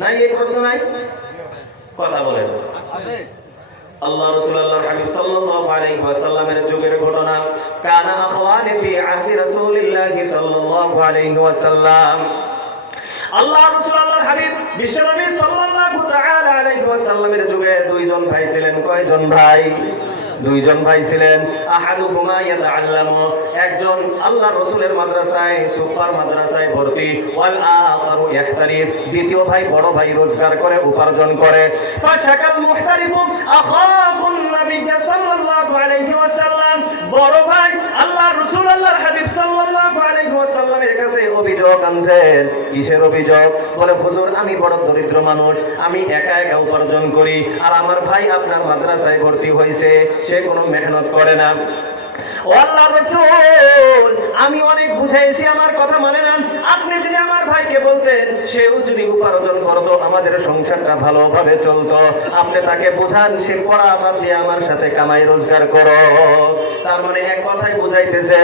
নাই, এই প্রশ্ন নাই? কথা বলেন। আল্লাহ রাসূল আল্লাহর হাবিব সাল্লাল্লাহু আলাইহি ওয়াসাল্লামের যুগের ঘটনা। কানা আখওয়ানি ফি আহদি রাসূলিল্লাহি সাল্লাল্লাহু আলাইহি ওয়াসাল্লাম। আল্লাহ রাসূল আল্লাহর হাবিব বিশ্বনবী সাল্লাল্লাহু তাআলা আলাইহি ওয়াসাল্লামের যুগে দুইজন ভাই ছিলেন। কয়জন ভাই? দুইজন ভাই ছিলেন। আহাদুহুমা ইয়াতাআল্লামু, একজন আল্লাহ রাসূলের মাদ্রাসায়, সুফার মাদ্রাসায় ভর্তি। ওয়াল আখারু ইয়াহতারিফ, দ্বিতীয় ভাই বড় ভাই রোজগার করে, উপার্জন করে। ফাশাকাল মুহতারিফু আখাকুন নবী সাল্লাল্লাহু আলাইহি ওয়াসাল্লাম, বড় ভাই আল্লাহ রাসূল আল্লাহর হাবিব সাল্লাল্লাহু আলাইহি ওয়াসাল্লামের কাছে অভিযোগ আনছেন। কিসের অভিযোগ? বলে হুজুর আমি বড় দরিদ্র মানুষ, আমি একা একা উপার্জন করি, আর আমার ভাই আপনার মাদ্রাসায় ভর্তি হয়েছে, সে কোনো মেহনত করে না। ও আল্লাহর রাসূল, আমি অনেক বুঝাইছি, আমার কথা মানে না। আপনি যদি আমার ভাইকে বলতেন, সেও যদি উপার্জন করতো, আমাদের সংসারটা ভালোভাবে চলতো। আপনি তাকে বোঝান, সে পড়া বাদ দিয়ে আমার সাথে কামাই রোজগার করো। তার মানে এক কথাই বুঝাইতেছে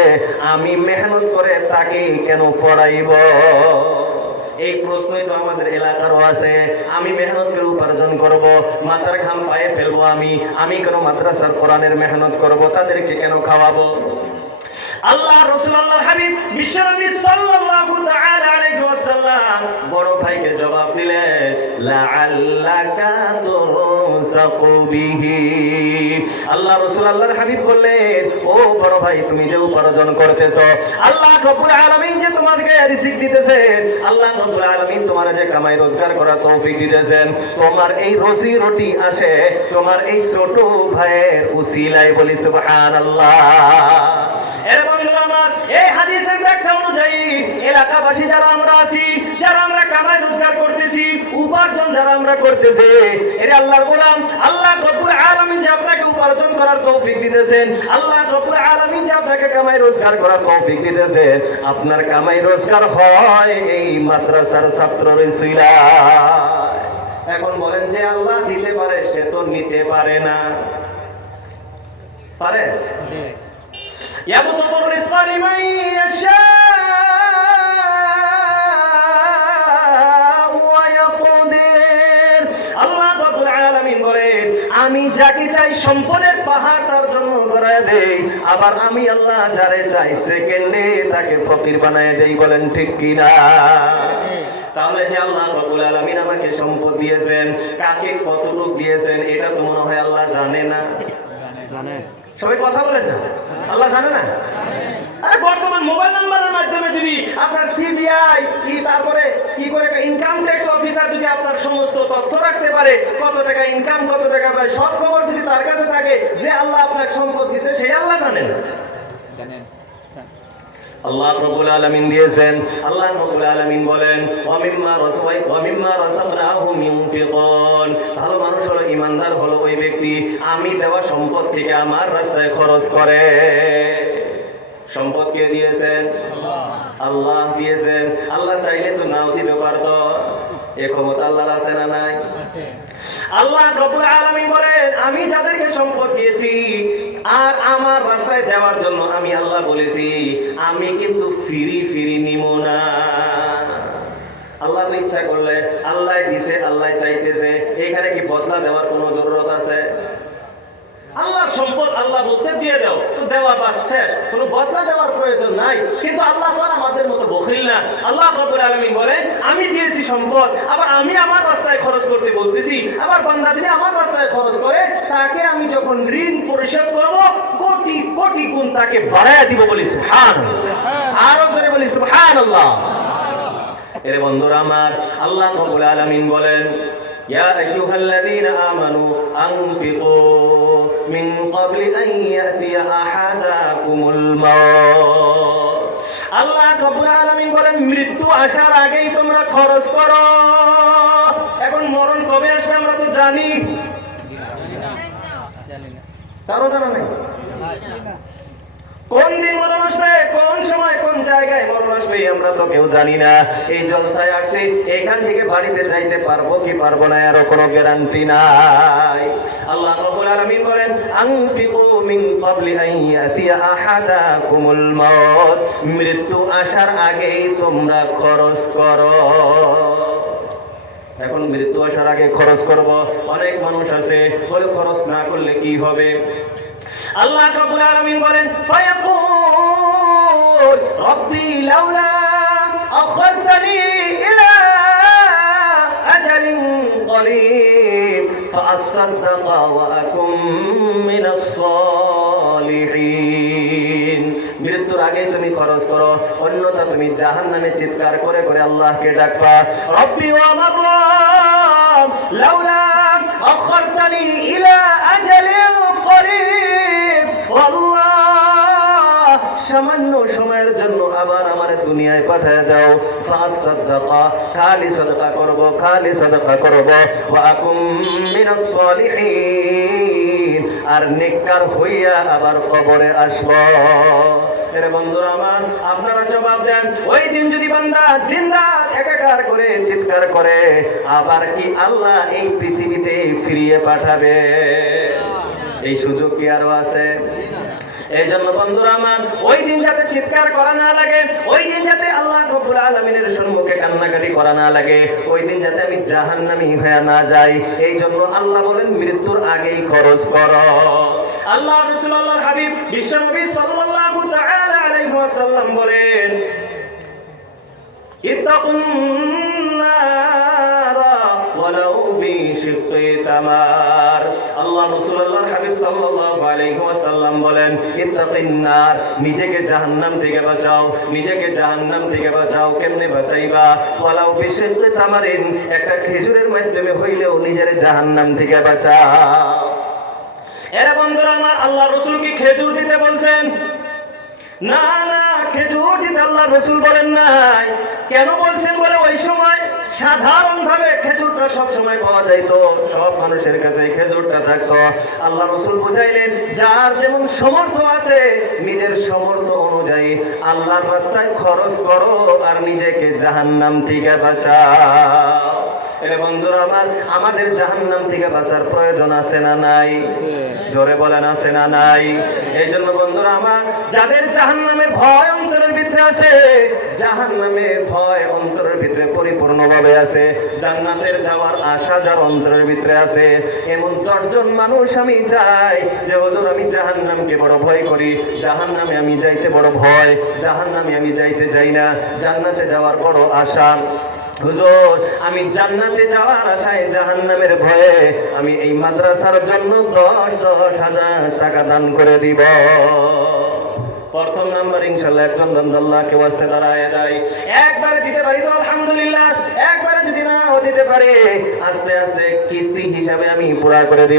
আমি মেহনত করে তাকে কেন পড়াইব? এই প্রশ্নই তো আমাদের এলাকারও আছে। আমি মেহনত করে উপার্জন করব, মাথার ঘাম পায়ে ফেলবো, আমি কেন মাদ্রাসার কোরআনের মেহনত করব? তাদেরকে কেন খাওয়াবো? আল্লাহ রাসূল আল্লাহর হাবিব বিশ্বনবী সাল্লাল্লাহু তাআলা আলাইহি ওয়াসাল্লাম বড় ভাইকে জবাব দিলেন, লাআল্লাকা তুরযাকু বিহি। আল্লাহ রাসূল আল্লাহর হাবিব বললেন, ও বড় ভাই, তুমি যে উপার্জন করতেছো, আল্লাহ রব্বুল আলামিন যে তোমাকে রিজিক দিতেছেন, আল্লাহ রব্বুল আলামিন তোমার যে কামাই রোজগার করার তৌফিক দিতেছেন, তোমার এই রুজি রুটি আসে তোমার এই ছোট ভাইয়ের উসিলায়। বলি সুবহানাল্লাহ। এর বন্ধুরা আমার, এই হাদিসের ব্যাখ্যা অনুযায়ী এলাকাবাসী যারা আমরা আছি, যারা আমরা কামাই রোজগার করতেছি, উপার্জন যারা আমরা করতেছি, এর আল্লাহর গোলাম, আল্লাহ রব্বুল আলামিন যে আপনাকে উপার্জন করার তৌফিক দিতেছেন, আল্লাহ রব্বুল আলামিন যে আপনাকে কামাই রোজগার করার তৌফিক দিতেছেন, আপনার কামাই রোজগার হয় এই মাদ্রাসার ছাত্রের উসিলায়। এখন বলেন, যে আল্লাহ দিতে পারে সে তো নিতে পারে না, পারে? ইয়াবসুতুর রিজকা লিমান ইয়াশা ওয়া ইয়াকদির। আল্লাহ রাব্বুল আলামিন বলেন, আমি যাকে চাই সম্পদের পাহাড় তার জন্য গড়ায় দেই, আবার আমি আল্লাহ যারে চাই সেকেন্ডে তাকে ফকির বানায় দেই। বলেন ঠিক কি না? তাহলে যে আল্লাহ রাব্বুল আলামিন আমাকে সম্পদ দিয়েছেন, কাকে কতটুকু দিয়েছেন এটা তো মনে হয় আল্লাহ জানে না। জানে? সবাই কথা বলেন না, আল্লাহ জানে না? আরে বর্তমান মোবাইল নাম্বারের মাধ্যমে যদি আপনার সিবিআই তারপরে কি করে ইনকাম ট্যাক্স অফিসার যদি আপনার সমস্ত তথ্য রাখতে পারে, কত টাকা ইনকাম, কত টাকা পায়, সব খবর যদি তার কাছে থাকে, যে আল্লাহ আপনাকে সম্পদ দিয়েছে সেই আল্লাহ জানেন না? জানেন। আল্লাহ রাব্বুল আলামিন দিয়েছেন। আল্লাহ রাব্বুল আলামিন বলেন, ওয়া মিম্মা রাযাকনাহুম ইউনফিকুন। ভালো মানুষ হলো, ইমানদার হলো ওই ব্যক্তি আমি দেওয়া সম্পদ থেকে আমার রাস্তায় খরচ করে। সম্পদ কে দিয়েছেন? আল্লাহ দিয়েছেন। আল্লাহ চাইলে তো নাও দিতে পারতো, এই ক্ষমতা আল্লাহর আছে না নাই? আল্লাহ রাব্বুল আলামিন বলেন, আমি যাদেরকে সম্পদ দিয়েছি আর আমার রাস্তায় দেওয়ার জন্য আমি আল্লাহ বলেছি, আমি কিন্তু ফিরি নিব না। আল্লাহ তো ইচ্ছা করলে আল্লাহ দিছে, আল্লাহ চাইতেছে, এখানে কি বদলা দেওয়ার কোনো জরুরত আছে? আল্লাহ সম্পদ আল্লাহ বলতে দিয়ে দাও, তো দেওয়া বাস শেষ, কোনো বদলা দেওয়ার প্রয়োজন নাই। কিন্তু আল্লাহ তো আমাদের মতো বখিল না। আল্লাহ রাব্বুল আলামিন বলেন, আমি দিয়েছি সম্পদ, আবার আমি আমার রাস্তায় খরচ করতে বলতেছি, আবার বান্দা যদি আমার রাস্তায় খরচ করে, তাকে আমি যখন ঋণ পরিশোধ করব, কোটি কোটি গুণ তাকে বাড়ায়া দিব। বলি সুবহানাল্লাহ। আরো জোরে বলি সুবহানাল্লাহ। এর বন্ধুরা আমার, আল্লাহ রাব্বুল আলামিন বলেন, ইয়া আইয়ুহাল্লাযীনা আমানু আনফিকু মিন ক্বাবলি আন ইয়াতিয়া আহাদাকুমুল মাউত। আল্লাহ রাব্বুল আলামিন বলেন, মৃত্যু আসার আগেই তোমরা খরচ করো। এখন মরণ কবে আসবে আমরা তো জানি, কারো জানা নাই? কোন দিন মরণ আসবে, কোন সময়, কোন জায়গায় মরণ আসবে আমরা তো কেউ জানি না। এই জলসায় আসছি, এখান থেকে বাড়িতে যাইতে পারবো কি পারবো না এর কোনো গ্যারান্টি নাই। আল্লাহ রাব্বুল আলামিন বলেন, আনফিকু মিন ক্বাবলি আন ইয়াতিয়া আহাদাকুমুল মাউত। মৃত্যু আসার আগেই তোমরা খরচ করো। এখন মৃত্যু আসার আগে খরচ করব, অনেক মানুষ আছে বলে খরচ না করলে কি হবে? আল্লাহ রাব্বুল আলামিন বলেন, ফায়াকুল রাব্বি লাউলা আখারতানি ইলা আজালিন করিব ফাআসাদদাকা ওয়া আকুম মিনাস সালিহিন। মৃত্যুর আগে তুমি খরচ করো, অন্যথা তুমি জাহান্নামে চিৎকার করে করে আল্লাহকে ডাকবা, রব্বি ওয়া আমার রব লাউলা আখারতানি ইলা আজালিন করিব, আল্লাহ সামান্য সময়ের জন্য আবার আমার দুনিয়ায় পাঠিয়ে দাও। ফাসাদদাকা, খালি সাদকা করব, খালি সাদকা করব, ওয়া আকুম মিনাস সালিহিন, আর নেককার হইয়া আবার কবরে আসব। এর বন্ধুরা আমার, আপনারা জবাব দেন, ওই দিন যদি বান্দা দিনরাত একাকার করে চিৎকার করে, আবার কি আল্লাহ এই পৃথিবীতে ফিরিয়ে পাঠাবে? এই সুযোগ কি আরো আছে? এই জন্য বন্ধুরা আমার, ওই দিন যাতে চিৎকার করা না লাগে, ওই দিন যাতে আল্লাহ রাব্বুল আলামিনের সম্মুখে কান্নাকাটি করা না লাগে, ওই দিন যাতে আমি জাহান্নামী হয়ে না যাই, এই জন্য আল্লাহ বলেন মৃত্যুর আগেই খরচ করো। আল্লাহ রাসূলুল্লাহ হাবিব বিশ্বনবী সাল্লাল্লাহু তাআলা আলাইহি ওয়াসাল্লাম বলেন, ইত্তাকুন নারা ওয়া তামার। আল্লাহ রাসূলুল্লাহ হাবিব সাল্লাল্লাহু আলাইহি ওয়াসাল্লাম বলেন, ইত্তাকিন নার, নিজেকে জাহান্নাম থেকে বাঁচাও, নিজেকে জাহান্নাম থেকে বাঁচাও। কেমনে বাঁচাইবা? ওয়ালাউ বিশিক্কি তামারিন, একটা খেজুরের মাধ্যমে হইলেও নিজের জাহান্নাম থেকে বাঁচাও। এরা বন্ধুরা আমার, আল্লাহ রাসূল কি খেজুর দিতে বলছেন? না না, খেজুর দিতে আল্লাহ রাসূল বলেন নাই। কেন বলছেন? বলে ওই সময় সাধারণভাবে খেজুরটা সব সময় পাওয়া যাইতো, সব মানুষের কাছে খেজুরটা থাকতো। আল্লাহ রাসূল বুঝাইলেন, যার যেমন সামর্থ্য আছে নিজের সামর্থ্য অনুযায়ী আল্লাহর রাস্তায় খরচ করো আর নিজেকে জাহান্নাম থেকে বাঁচাও। এরে বন্ধুরা আমার, আমাদের জাহান্নাম থেকে বাঁচার প্রয়োজন আছে না নাই? জোরে বলেন, আছে না নাই? এই জন্য বন্ধুরা আমার, যাদের জাহান্নামের ভয় অন্তরের ভিতরে আছে, জাহান্নামের ভয় অন্তরের ভিতরে পরিপূর্ণভাবে আছে, জান্নাতের যাওয়ার আশা যার অন্তরের ভিতরে আছে, এমন 10 জন মানুষ আমি চাই যে হুজুর আমি জাহান্নামকে বড় ভয় করি, জাহান্নামে আমি যাইতে বড় ভয়, জাহান্নামে আমি যাইতে চাই না, জান্নাতে যাওয়ার বড় আশা। হুজুর আমি জান্নাতে যাওয়ার আশায় জাহান্নামের ভয়ে আমি এই মাদ্রাসার জন্য 10,000 টাকা দান করে দিব। প্রথম নাম্বার ইনশাআল্লাহ একজন বান্দা আল্লাহকে ওয়াস্তে দাঁড়ায় যায়, একবারে দিতে পারি তো আলহামদুলিল্লাহ, একবারে যদি নাও দিতে পারে আস্তে আস্তে কিস্তি হিসাবে আমি পুরা করে দিব।